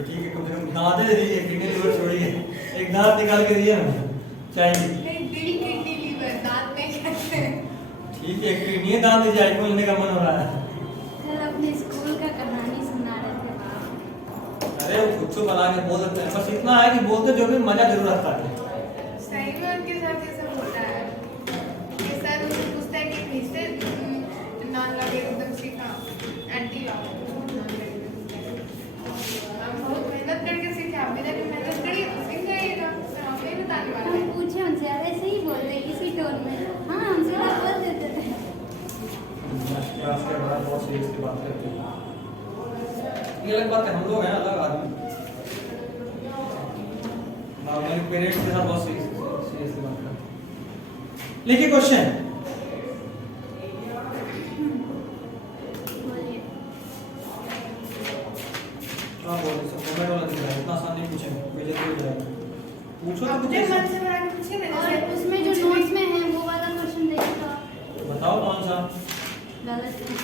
ठीक है, कम से कम दांत दे दीजिए, किडनी लीवर छोड़िए, एक दांत निकाल के दिए ना चाहिए। नहीं दिल किडनी लीवर दांत नहीं कहते हैं। ठीक है, किडनी दांत दीजिए, आईफोन लेने का मन हो रहा है। कल अपने स्कूल का कहानी सुना रहे थे बाप। अरे वो कुछ बना के बोल सकते हैं, बस इतना है कि बोलते जो भी मजा जरूर आता है। सही में उनके साथ ये सब होता है कि सर उनसे पूछता है कि भेजते नॉन लगे एकदम सीखा एंटी लॉ हम बहुत मेहनत करके सीखे, आप भी जाके मेहनत करिए तो सीख जाइएगा। हम नहीं बताने वाले हम हैं। पूछे उनसे, यार ऐसे ही बोल रहे इसी टोन में। हाँ हम सीधा बोल देते थे। क्लास के बाद बहुत सीरियस की बात करते हैं, ये अलग बात है, हम लोग हैं अलग आदमी। नॉर्मली पेरेंट्स के साथ बहुत सीरियस की बात करते हैं। लिखिए क्वेश्चन। बोलिए। हाँ बोलिए, सब कमेंट वाला दिख रहा है, इतना आसान नहीं पूछेंगे, कोई जल्दी हो जाएगा। पूछो तो अपने कुछ मन से बना के पूछिए ना। और उसमें जो नोट्स में है वो वाला क्वेश्चन देखिए तो बताओ कौन सा। गलत है।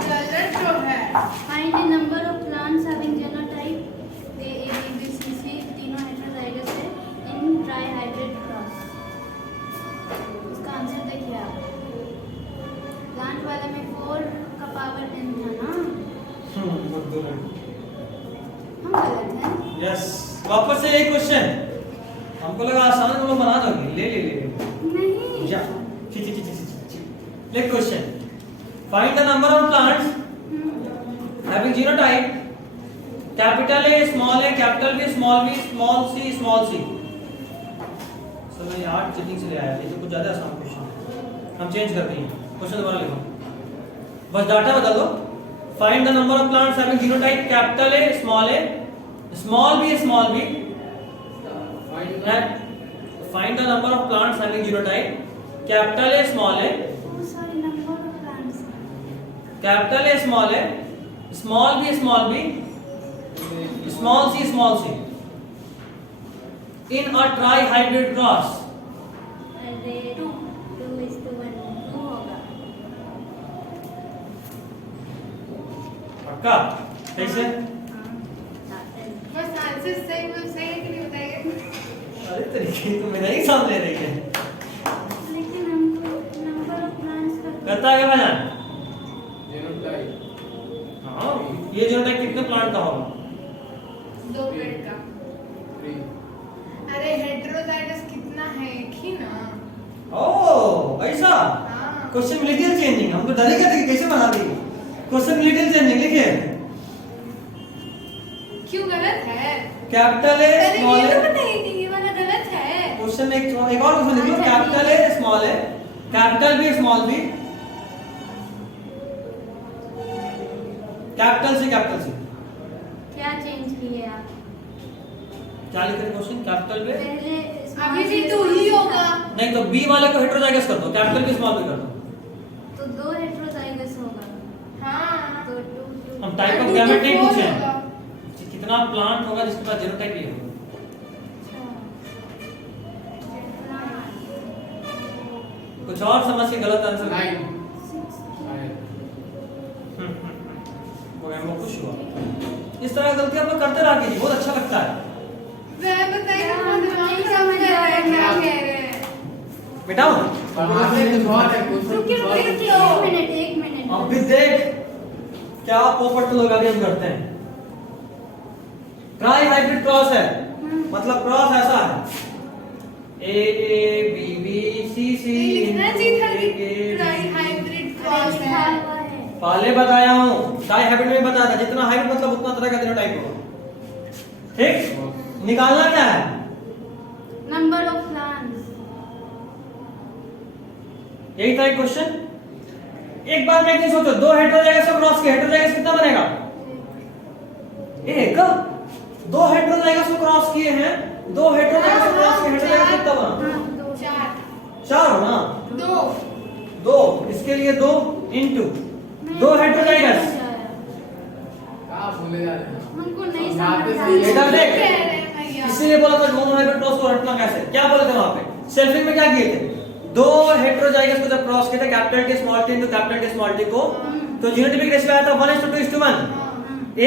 गलत जो है फाइंड द नंबर ऑफ दो लड़के। हम गलत हैं। यस, वापस से एक क्वेश्चन। हमको लगा आसान हम लोग बना दोगे। ले ले ले ले नहीं जा। Next question, find the number of plants having genotype capital A, capital B, small C, small C. Sir मैं यार चीटिंग से ले आया, ये तो कुछ ज्यादा आसान क्वेश्चन। हम चेंज करते हैं, क्वेश्चन दोबारा लिखो, बस डाटा बदल दो। Find the number of plants having genotype capital A, small B, find the number of plants having genotype capital A, small B, small C in a tri-hybrid cross. अरे 2:1 होगा। पक्का? कैसे? बस आंसर सही है कि नहीं बताइए। अरे तरीके तो मेरा ही सामने ले रही है। लेकिन हमको नंबर ऑफ प्लांट्स का करता है क्या भाई? जीनोटाइप हाँ, ये जीनोटाइप कितने प्लांट का होगा? 2 मिनट का। 3 अरे हेटेरोजाइगस कितना है? एक ही ना। ओह ऐसा हाँ। Question little changing. हम तो डरे गए थे कि कैसे बना दी। क्वेश्चन लिटिल चेंजिंग लिखिए। क्यों गलत है? कैपिटल ए, अरे स्मॉल ये तो ए। बताइए कि ये वाला गलत है। क्वेश्चन एक और क्वेश्चन लिख लो। Capital A, capital B, small B, capital C. क्या चेंज किए आप? क्या लिख रहे क्वेश्चन? Capital B. पहले अभी भी 2 ही होगा। नहीं तो बी वाले को हेटेरोजाइगस कर दो, कैपिटल बी, स्मॉल बी कर दो। तो 2 हेटेरोजाइगस होगा। हाँ। तो 2 हम टाइप ऑफ गैमेट नहीं पूछे हैं। कितना प्लांट होगा जिसके पास जीनोटाइप ये होगा। कुछ और समझ के गलत आंसर 9 वो खुश हुआ। इस तरह की गलतियां आप लोग करते रहा कीजिए, बहुत अच्छा लगता है। वह बताइए यार, कौन मुझे नहीं सा समझ आ रहा है क्या क्या कह रहे हैं? बेटा पढ़ाते कुछ और है, कुछ रुकिए और रुकिए है। 1 मिनट अब भी देख क्या पोपट लोग अभी हम करते हैं। ट्राई हाइब्रिड क्रॉस है, मतलब क्रॉस ऐसा है ए बी बी सी सी। लिखना चाहिए था कि ट्राई हाइब्रिड क्रॉस है। पहले बताया हूँ, ट्राई हाइब्रिड में बताया था जितना हाइब्रिड मतलब उतना तरह का जीनोटाइप होगा। ठीक, निकालना क्या है? Number of plants. यही था एक क्वेश्चन। एक बार में नहीं सोचो, 2 हेटेरोजाइगस को क्रॉस किया, हेटेरोजाइगस कितना बनेगा? 1। 2 हेटेरोजाइगस को क्रॉस किए हैं, 2 हेटेरोजाइगस को क्रॉस किए, हेटेरोजाइगस कितना बना? 4 हो ना? 2 इसके लिए 2 इंटू 2 हेटेरोजाइगस। क्या बोले जा रहे हैं? हमको नहीं बातें समझ आ सही है। बेटा देख, कह रहे हैं भैया। इसीलिए बोला था दोनों हाइब्रिड क्रॉस को रटना कैसे। क्या बोले थे वहां पे? सेल्फिंग में क्या किए थे? 2 हेटेरोजाइगस को जब क्रॉस किए थे, capital T small T into capital T small T को, तो जीनोटाइपिक रेशियो आया था 1:2:1।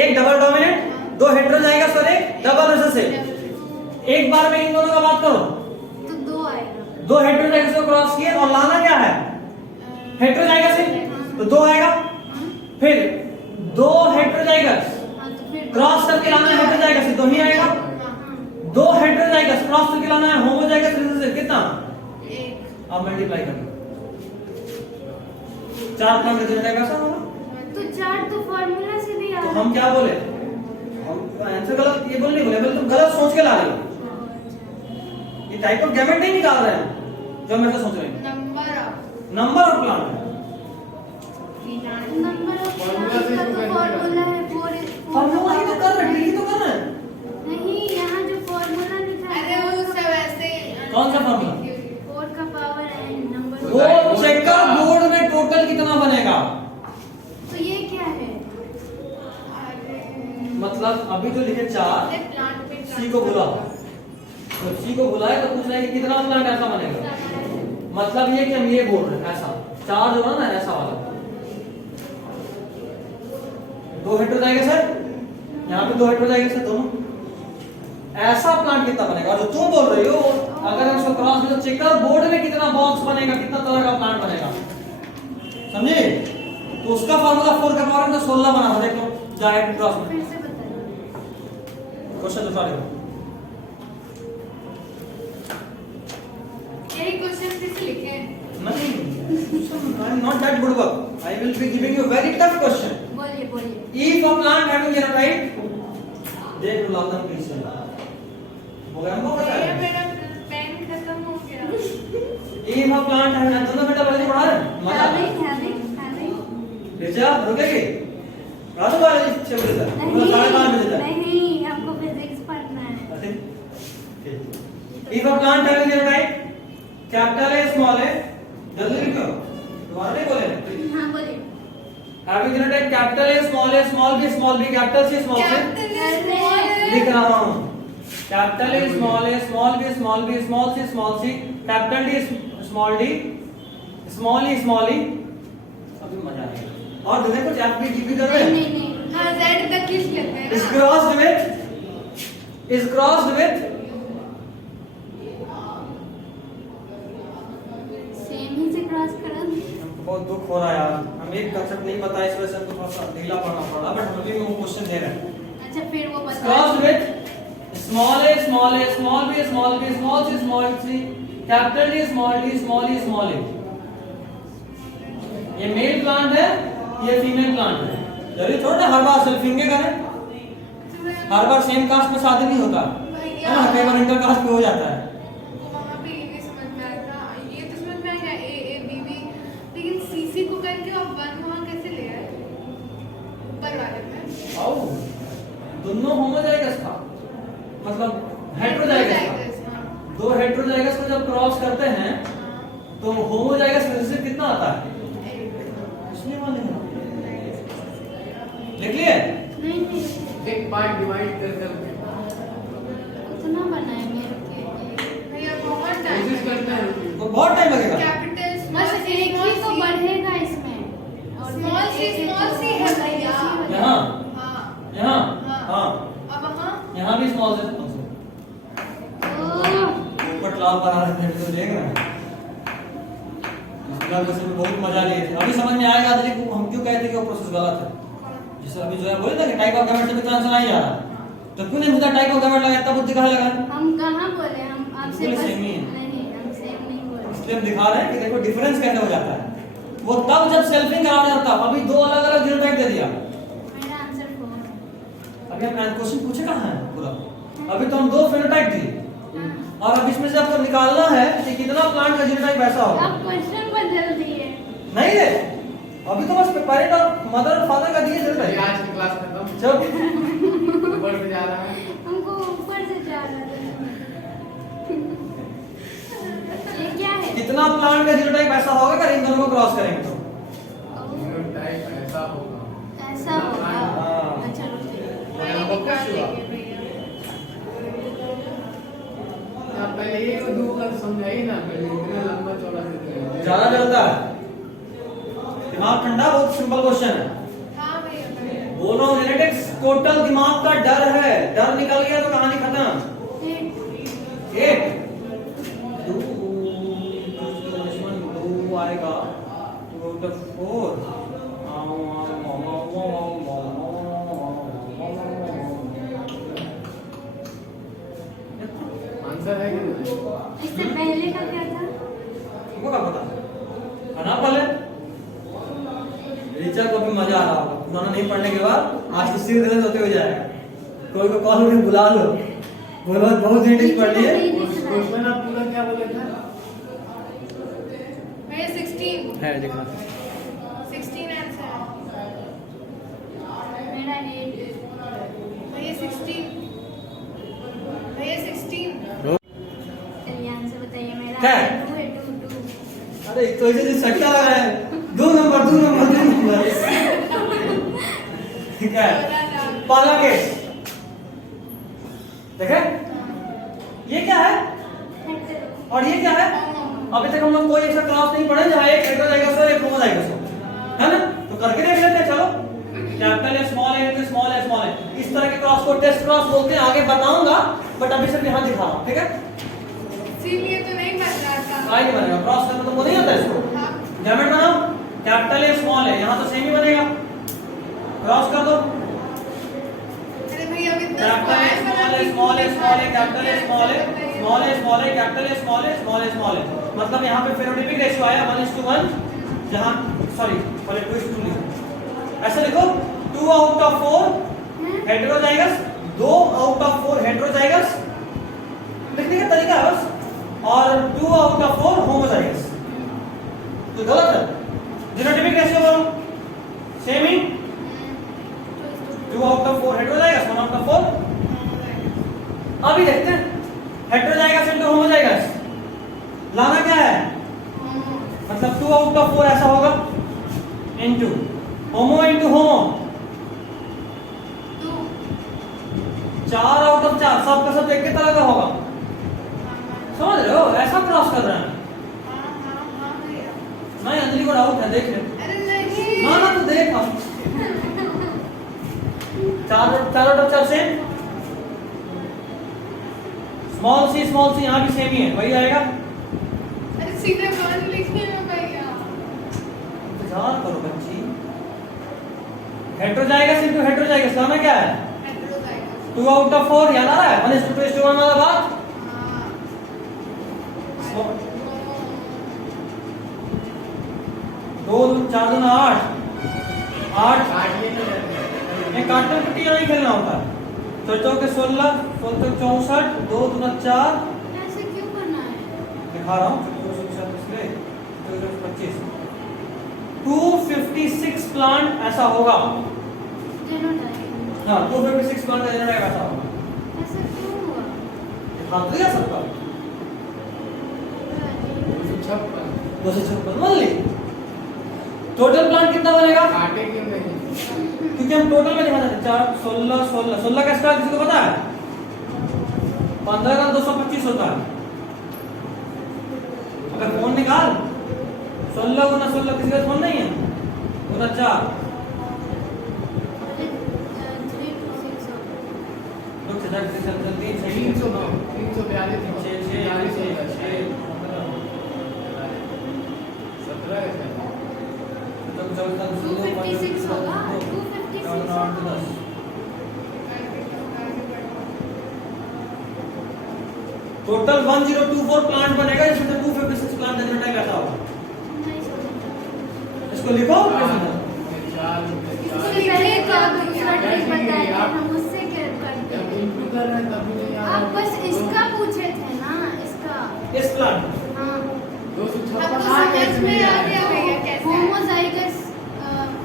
एक डबल डोमिनेंट, 2 हेटेरोजाइगस और एक डबल रिसेसिव। एक बार में इन दोनों का बात करो, तो 2 आएगा। 2 हेटेरोजाइगस को क्रॉस किए और लाना क्या है? हेटेरोजाइगस है, तो 2 आएगा। फिर 2 हेटेरोजाइगस हाँ तो फिर क्रॉस करके लाना है, हेटेरोजाइगस 2 ही आएगा। 2 हेटेरोजाइगस क्रॉस करके लाना है होमोजाइगस रिसेसिव, कितना? 1। अब मल्टीप्लाई कर दो, 4 प्लस जीनोटाइप ऐसा होगा। तो 4 तो फार्मूला से भी आ तो हम क्या बोले? हम आंसर गलत ये बोल नहीं बोले, बल्कि तुम गलत सोच के ला रहे हो। ये टाइप ऑफ गैमेट नहीं निकाल रहे हैं जो हम ऐसा सोच रहे हैं। Number of plant number of plants का तो फार्मूला है 4 फॉर्मूला ही तो कर रहे हैं, यही तो कर रहे हैं। नहीं, यहाँ जो फार्मूला लिखा है अरे वो सब ऐसे कौन सा फॉर्मूला? 4 का पावर एन नंबर। वो चेकर बोर्ड में टोटल कितना बनेगा? तो ये क्या है? मतलब अभी जो लिखे 4 सी को भुला, तो सी को भुलाए तो पूछ रहे हैं कि कितना प्लांट ऐसा बनेगा। मतलब ये कि हम ये बोल रहे हैं ऐसा 4 जो है ना ऐसा वाला 2 हेटेरोजाइगस है, यहाँ पे 2 हेटेरोजाइगस है दोनों। ऐसा प्लांट कितना बनेगा? और जो तुम बोल रही हो अगर हम इसको क्रॉस में चेकर बोर्ड में कितना बॉक्स बनेगा, कितना तरह का प्लांट बनेगा, समझे? तो तो उसका फार्मूला 4 का पावर में 16 बना था, देखो डायरेक्ट क्रॉस में। फिर से बताइए। क्वेश्चन दूसरा देखो, यही क्वेश्चन फिर से लिखे हैं। नहीं I am not that good work, I will be giving you very tough question. बोलिए बोलिए। If a plant having genotype, देख लो लादन प्लीज हो गया, हमको पता ये है। मेरा पेन खत्म हो गया। If a plant having, दोनों बेटा बायोलॉजी पढ़ा है, मजा है नहीं। बेचा रुकेगी, राजू बायोलॉजी चल रहा है, मतलब 5:30 बजे तक। नहीं, हमको फिजिक्स पढ़ना है। If a plant having genotype, capital A, small a, जल्दी लिखो, दोबारा नहीं बोले। हाँ बोलिए। Having genotype capital A, small b, capital C, small c, लिख रहा हूँ। Capital A, small b, small c, capital D, small d, small e, अभी मजा आएगा। और देखो कुछ आप भी जीपी कर रहे हैं। नहीं। हाँ Z तक लिख लेते हैं Is ना। crossed with सेम ही से क्रॉस करा। हमको बहुत दुख हो रहा है यार, हम एक कंसेप्ट नहीं पता, इस वजह से हमको थोड़ा सा ढीला पड़ना पड़ा, बट हम भी वो क्वेश्चन दे रहे हैं। अच्छा फिर वो बता। Crossed with small a, small b, small c, small c, capital D, small e, small a। ये मेल प्लांट है, ये फीमेल प्लांट है। जरूरी थोड़ा ना हर बार सेल्फिंग करें, हर बार सेम कास्ट में शादी नहीं होता है ना, कई बार इंटर कास्ट में हो जाता है। वहाँ पे ये भी समझ में आया था, ये तो समझ में आ गया A B B, लेकिन CC को करके आप 1 वहाँ कैसे ले आए ऊपर वाले में? आओ, दोनों होमोजाइगस था, मतलब हेटेरोजाइगस था। हाँ। दो हेटेरोजाइगस को जब क्रॉस करते हैं तो होमोजाइगस रिलेशनशिप कितना आता है? इसलिए मान लेंगे, लिख लिए? नहीं एक पार्ट डिवाइड कर करके उतना बनाए मेरे के। भैया बहुत कोशिश टाइम करते हैं। तो बहुत टाइम लगेगा। कैपिटल बस एक ही तो बढ़ेगा इसमें। और स्मॉल सी है भैया। यहाँ हाँ यहाँ हाँ। हाँ, अब हाँ यहाँ भी स्मॉल से ऊपर लाल बना रहे थे, तो देख रहे हैं। इसका वैसे भी बहुत मजा लिए थे, अभी समझ में आएगा कि हम क्यों कहते हैं कि वो प्रोसेस गलत है। जैसे अभी जो है बोले ना कि टाइप ऑफ गैमेट से भी तो आंसर नहीं आ रहा, तो क्यों नहीं मुझे टाइप ऑफ गैमेट लगा, इतना बुद्धि कहाँ लगा? हम कहाँ बोले, हम आपसे बिल्कुल बस सेम ही है। नहीं, हम सेम नहीं बोले। इसलिए हम दिखा रहे हैं कि देखो डिफरेंस कैसे हो जाता है। वो तब जब सेल्फिंग कराना होता, अभी दो अलग अलग जीनोटाइप दे दिया। मेरा आंसर 4 है। अभी हम क्वेश्चन पूछे कहाँ है पूरा, अभी तो हम दो फेनोटाइप दिए, और अब इसमें से आपको निकालना है कि कितना प्लांट का जीनोटाइप ऐसा होगा। आप क्वेश्चन बदल दिए। नहीं है, अभी तो बस पेरेंट और मदर और फादर का दिए ये जीनोटाइप। आज की क्लास खत्म, जब ऊपर से जा रहा है। हमको ऊपर से जा रहा है। ये क्या है? कितना प्लांट का जीनोटाइप ऐसा होगा अगर इन दोनों को क्रॉस करेंगे तो? टाइप ऐसा होगा। ऐसा होगा। हाँ। अच्छा रुकिए। मैंने निकाल लिया भैया। आप पहले ये को दो का समझाइए ना, पहले इतना लंबा चौड़ा देते हैं। ज्यादा चलता है, दिमाग ठंडा, बहुत सिंपल क्वेश्चन है। हाँ भैया। बोलो जेनेटिक्स टोटल दिमाग का डर है, डर निकल गया तो कहानी खत्म। एक दो आएगा तो 4 आंसर है कि नहीं? इससे पहले का क्या था? तुमको क्या पता खाना पहले टीचर को भी मजा आ रहा होगा, पुराना नहीं पढ़ने के बाद आज तो सिर दर्द होते हो जाएगा। कोई को कॉल करके बुला लो, बोलो बहुत जेनेटिक्स पढ़ लिए। क्वेश्चन आप पूरा क्या बोले थे? भैया 16 है देखा 16 आंसर है। मेरा 8। भैया 16 भैया 16 चलिए आंसर बताइए। मेरा क्या है? 2 है 2। अरे एक तो ऐसे जो सट्टा लगा है, दो नंबर ठीक है। पाला के देखे ये क्या है और ये क्या है? अभी तक हम लोग कोई ऐसा क्लास नहीं पढ़े जहाँ एक हेटेरोजाइगस हो एक होमोजाइगस हो, है ना? तो करके देख लेते हैं, चलो। कैपिटल है, स्मॉल है, स्मॉल है, स्मॉल है, इस तरह के क्रॉस को टेस्ट क्रॉस बोलते हैं, आगे बताऊंगा, बट अभी सिर्फ यहाँ दिखा रहा हूँ, ठीक है? इसीलिए तो नहीं बन रहा था। आई नहीं बनेगा, क्रॉस करना तो वो नहीं होता इसको। हाँ गैमेट बनाओ, कैपिटल ए स्मॉल है, यहाँ तो सेम ही बनेगा, क्रॉस कर दो। अरे भैया अभी कैपिटल ए स्मॉल है, स्मॉल है स्मॉल है, कैपिटल ए स्मॉल है, स्मॉल है स्मॉल है, कैपिटल ए स्मॉल है, स्मॉल है स्मॉल है। मतलब यहाँ पे फेनोटाइपिक रेशियो आया 1:1, जहाँ सॉरी पहले 2:2 लिखो, ऐसे लिखो 2 out of 4 heterozygous, 2 out of 4 heterozygous, लिखने का तरीका है बस, और 2 आउट ऑफ 4 होमोजाइगस। तो गलत है, जीनोटाइपिक रेशियो बोलो same he, 2 out of 4 heterozygous, 1 out of 4। अभी देखते हैं हेटेरोजाइगस इनटू होमोजाइगस लाना क्या है, मतलब 2 आउट ऑफ 4 ऐसा होगा, into homo into homo 4 out of 4, सब का सब एक ही तरह का होगा, समझ रहे हो, ऐसा क्रॉस कर रहे हैं। नहीं अंजलि को डाउट है, देख ले। अरे नहीं ना ना तू देख, हम 4 out of 4 same, small C यहाँ भी सेम ही है, वही आएगा। अरे सीधे वन लिखने में भैया इंतजार करो बच्ची, हेटेरोजाइगस इनटू हेटेरोजाइगस लाना क्या है, हेटेरोजाइगस 2 आउट ऑफ 4 याद आ रहा है, 1:2 वाला बात। हाँ 2 4 2 8 8 काटने नहीं रहते। में काटने कुट्टी नहीं खेलना होता है, तो चौके 16 16 64 2 2 4 ऐसे क्यों करना है? दिखा रहा हूँ 25 256 प्लांट ऐसा होगा, जीनोटाइप हाँ 256 प्लांट का जनरेट ऐसा होगा, ऐसा क्यों हुआ? दिखा दिया सबका 256 256 मान ली। टोटल प्लांट कितना बनेगा, काटे क्यों नहीं? क्योंकि हम टोटल में दिखाना है 4 16 16 16 का स्क्वायर किसी को पता है, 15 का 225 होता है, अगर फोन निकाल 16 गुना 16 किसी का फोन नहीं है, गुना 4 लोग चल 256 होगा, 256 टोटल 1024 प्लांट बनेगा, इसमें से 256 प्लांट का जनरेट ऐसा होगा। नहीं समझ। इसको लिखो इससे पहले तो आप दूसरा ट्रिक बताइए, हम उससे क्या करते हैं? आप बस इसका पूछे थे ना, इसका। इस प्लांट हाँ, अब तो समझ में आ गया भैया कैसे है। होमोजाइगस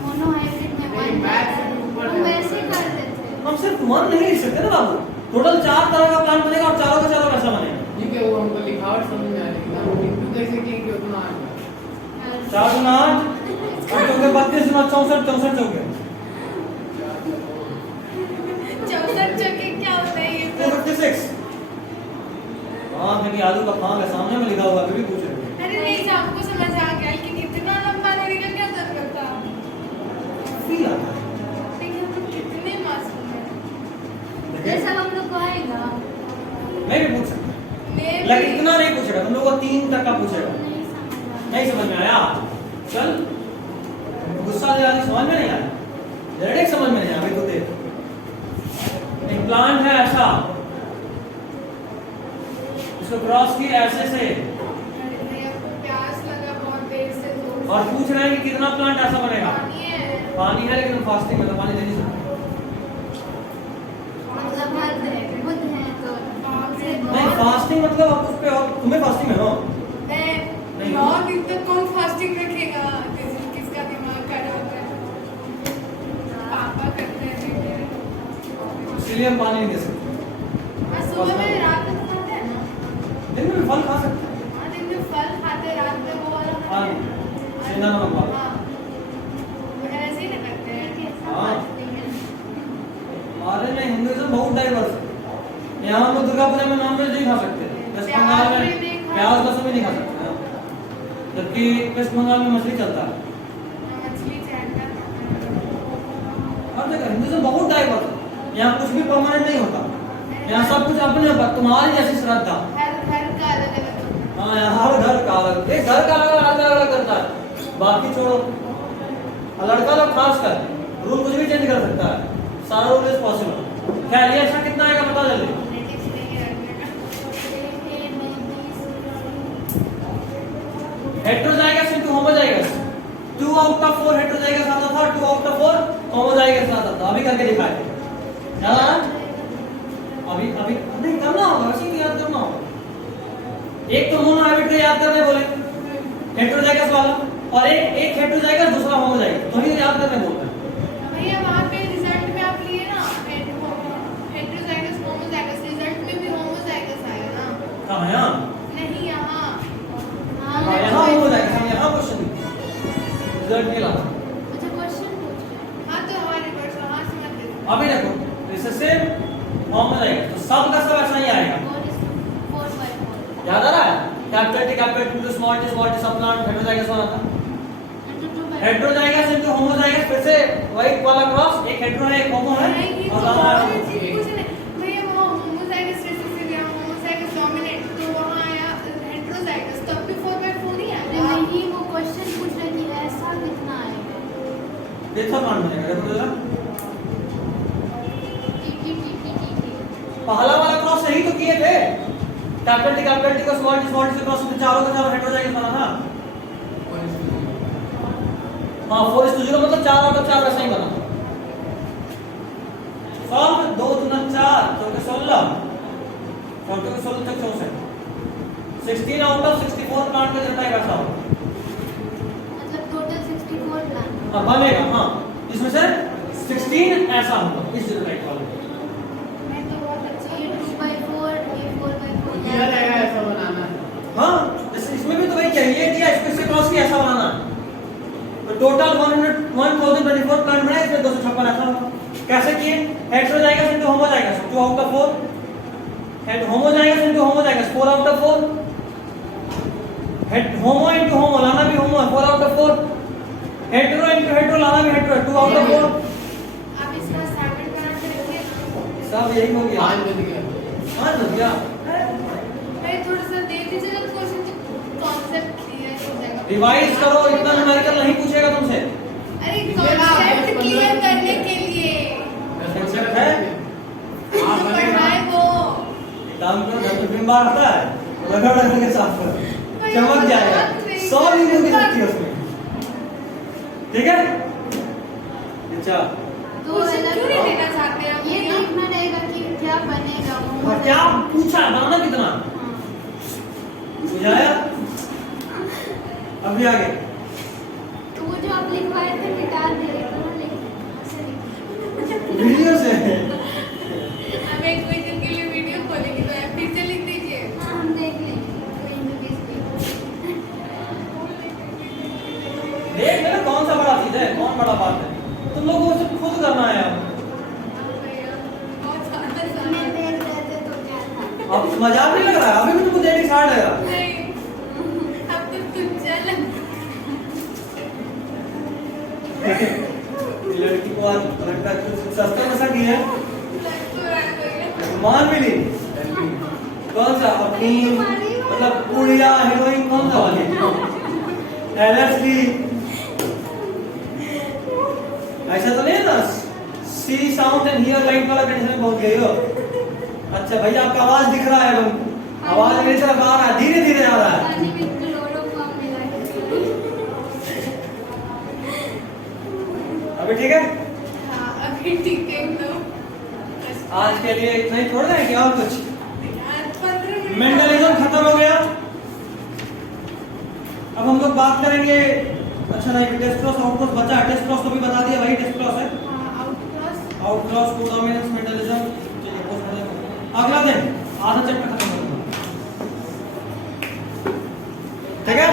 मोनोहाइब्रिड में नहीं, मैथ से भी ऊपर हम है। वैसे करते थे। हम सिर्फ वन नहीं लिख सकते ना बाबू, टोटल 4 तरह का प्लांट बनेगा और चारों का चारों कैसा बनेगा, ठीक है, वो हमको लिखावट समझ में आ रही है, हम इंटू कैसे किए उतना आ गया। 4 गुना 8 और चौके 32 गुना 64 64 चौके 64 चौके क्या होता है ये तो? 256। हाँ मेरी आलू का फांग है सामने में लिखा हुआ है, फिर भी पूछ रहे हो। अरे नहीं तो आपको समझ आ गया, लेकिन इतना लंबा नहीं निकल क्या जरूरत था? फील आता है, देखिए हम लोग कितने मासूम हैं। ये सब हम लोग को आएगा। मैं भी पूछ सकता हूँ, मैं लेकिन भी- इतना नहीं पूछेगा, तुम लोगों को 3 तक का पूछेगा। नहीं समझ आ नहीं समझ में आया, चल गुस्सा दिलानी समझ में नहीं आया, डायरेक्ट समझ में नहीं आया। अभी तो देख, एक प्लांट है ऐसा, इसको क्रॉस किया ऐसे से, अरे भैया को प्यास लगा बहुत देर से तो और पूछ रहे हैं कि कितना प्लांट ऐसा बनेगा। पानी है। पानी है लेकिन फास्टिंग में तो पानी दे नहीं सकते। मतलब हद है, बुद्ध है तो हमसे नहीं फास्टिंग मतलब आप उस पे, और तुम्हें फास्टिंग है ना, नहीं। 9 दिन तक कौन फास्टिंग रखेगा? किसका दिमाग खड़ा होता है? पापा करते हैं। इसलिए हम पानी नहीं दे सकते। हाँ, सुबह में रात में खाते हैं ना? दिन में भी फल खा सकते हैं, हाँ, दिन में फल खाते हैं, रात में वो वाला खाते हाँ, हैं। सेंधा नमक वाला। हाँ, वो ऐसे ही ना करते हैं। हाँ। हमारे में हिंदुइज्म बहुत डाइवर्स है। यहाँ हम लोग दुर्गा पूजा में नॉनवेज नहीं खा सकते, वेस्ट बंगाल में प्याज लहसुन भी नहीं खा सकते, जबकि वेस्ट बंगाल में मछली चलता है। मछली चाटता हर जगह हिंदुइज्म बहुत डाइवर्स है, यहाँ कुछ भी परमानेंट नहीं होता, यहाँ सब कुछ अपने ऊपर, तुम्हारी जैसी श्रद्धा। हर घर का अलग अलग होता है। हाँ यहाँ हर घर का अलग, एक घर का अलग अलग करता है, बाकी छोड़ो और लड़का लोग खास कर रूल कुछ भी चेंज कर सकता है, सारा रूल इज पॉसिबल। क्या ये अच्छा कितना आएगा बता जल्दी। हेटेरो जाएगा सिर्फ होमो जाएगा, 2 आउट ऑफ 4 हेटेरो जाएगा साथ था, 2 आउट ऑफ 4 होमो जाएगा साथ था। अभी करके दिखाए ज़्यादा, अभी अभी नहीं करना होगा, वैसे ही याद करना होगा। एक तो मोनो हाइब्रिड का याद करने बोले हेटेरोजाइगस वाला, और एक हेटेरोजाइगस दूसरा होमो जाएगा, तो ही याद करने बोल रहे हैं। भैया वहाँ पे रिजल्ट में आप लिए ना हेटेरोजाइगस होमोजाइगस, रिजल्ट में भी होमोजाइगस आया ना। कहाँ यहाँ? नहीं यहाँ। हाँ यहाँ होमो जाएगा, हम यहाँ क्वेश्चन रिजल्ट नहीं लाना। अच्छा क्वेश्चन पूछ रहे हैं। हाँ तो हमारे रिवर्स वहाँ से मत देखो। अभी देखो इससे सेम होमो जाएगा, तो सब का सब ऐसा ही आएगा। 4/4 याद आ रहा है? Capital T capital two small T सब प्लांट हेटेरोजाइगस वाला था। हेटेरोजाइगस इनटू होमोजाइगस, फिर से वही वाला क्रॉस, एक हेटेरो है एक होमो है, नहीं, और तो लाना और है। चीज़ कुछ नहीं। भैया वो होमोजाइगस रेसिसिव या होमोजाइगस डोमिनेंट, तो वहाँ आया हेटेरोजाइगस, तब भी 4/4 ही अरे आया। नहीं, वो क्वेश्चन पूछ रहे कि ऐसा कितना आएगा। देखो प्लांट बनेगा, देखो जरा पहला वाला क्रॉस सही तो किए थे, कैपिटल टी को स्मॉल टी से क्रॉस करके चारों का चारों हेटेरोजाइगस बना था। हाँ 4:0 मतलब 4 आउट ऑफ 4 वैसा ही बना। सॉल्व 2 दूना 4 चौके 16 चौके 16 तक 64, 16 आउट ऑफ 64 प्लांट का रिजल्ट आएगा ऐसा। मतलब टोटल 64 प्लान। हाँ बनेगा, हाँ इसमें से 16 ऐसा होगा इस रिजल्ट वाले। मैं तो बहुत अच्छा ये 2/4, ये 4/4 किया जाएगा ऐसा बनाना। हाँ इसमें भी तो वही चाहिए कि इसको से क्रॉस की ऐसा बनाना है। तो टोटल 1024 प्लांट बनाए, इसमें 256 ऐसा होगा। कैसे किए? Heterozygous into homozygous 2 out of 4, head homozygous into homozygous 4 out of 4, head homo into homo लाना भी होमो है 4 out of 4, hetero into hetero लाना भी हेटेरो है 2 आउट ऑफ 4। आप इसका असाइनमेंट बना के रखिए। सब यही हो गया। आज बन गया। हाँ हो गया। अरे थोड़ा सा दे दीजिएगा क्वेश्चन, कॉन्सेप्ट क्लियर हो जाएगा। रिवाइज करो, इतना न्यूमेरिकल नहीं पूछेगा तुमसे। अरे कॉन्सेप्ट क्लियर करने के लिए कॉन्सेप्ट है जो पढ़ाए वो। काम करो, घर पे बिम बार आता है, रगड़ रगड़ के साफ करो, चमक जाएगा। 100 वीडियो की सकती है उसमें, ठीक है? अच्छा तो क्वेश्चन क्यों नहीं देना चाहते आप? ये देखना रहेगा कि क्या बनेगा वो। और क्या पूछा बताना कितना हाँ। बुझाया? अभी आगे तो वो जो आप लिखवाए थे मिटा दिए तो ना लिख वीडियो से अब एक क्वेश्चन के लिए वीडियो खोलेंगे तो आप फिर से लिख दीजिए। हाँ हम देख लेंगे कोई ना देख लेना कौन सा बड़ा चीज है, कौन बड़ा बात है। तुम लोगों को सिर्फ खुद करना है। बहुत सारा मैं देख रहे थे तो क्या था। अब मजाक नहीं लग रहा है? अभी भी तुमको देख स्टार्ट लग रहा है। नहीं, अब तो तुझे लग लड़की को आज लड़का सस्ता में की है, लग मान भी ली। कौन सा अपनी मतलब कुड़िया हीरोइन कौन सा वाली? एलएसडी ऐसा तो नहीं था? सी साउंड एंड हियर लाइट वाला कंडीशन में पहुंच गई हो। अच्छा भैया आपका आवाज दिख रहा है, आवाज मेरी तरफ आ रहा है, धीरे धीरे आ रहा है। पानी में क्लोरोफॉर्म मिला के। अभी ठीक है? हाँ अभी ठीक है एकदम। आज के लिए इतना ही छोड़ दें कि और कुछ? आज 15 मिनट मेंटलिज्म खत्म हो गया। अब हम लोग बात करेंगे, अच्छा नहीं टेस्ट क्रॉस आउट क्रॉस बचा है। टेस्ट क्रॉस तो भी बता दिया, वही टेस्ट क्रॉस है। आउट क्रॉस को डोमिनेंस मेंटलिज्म चलिए पोस्ट कर दें। अगला दिन आधा चैप्टर खत्म हो गया, ठीक है?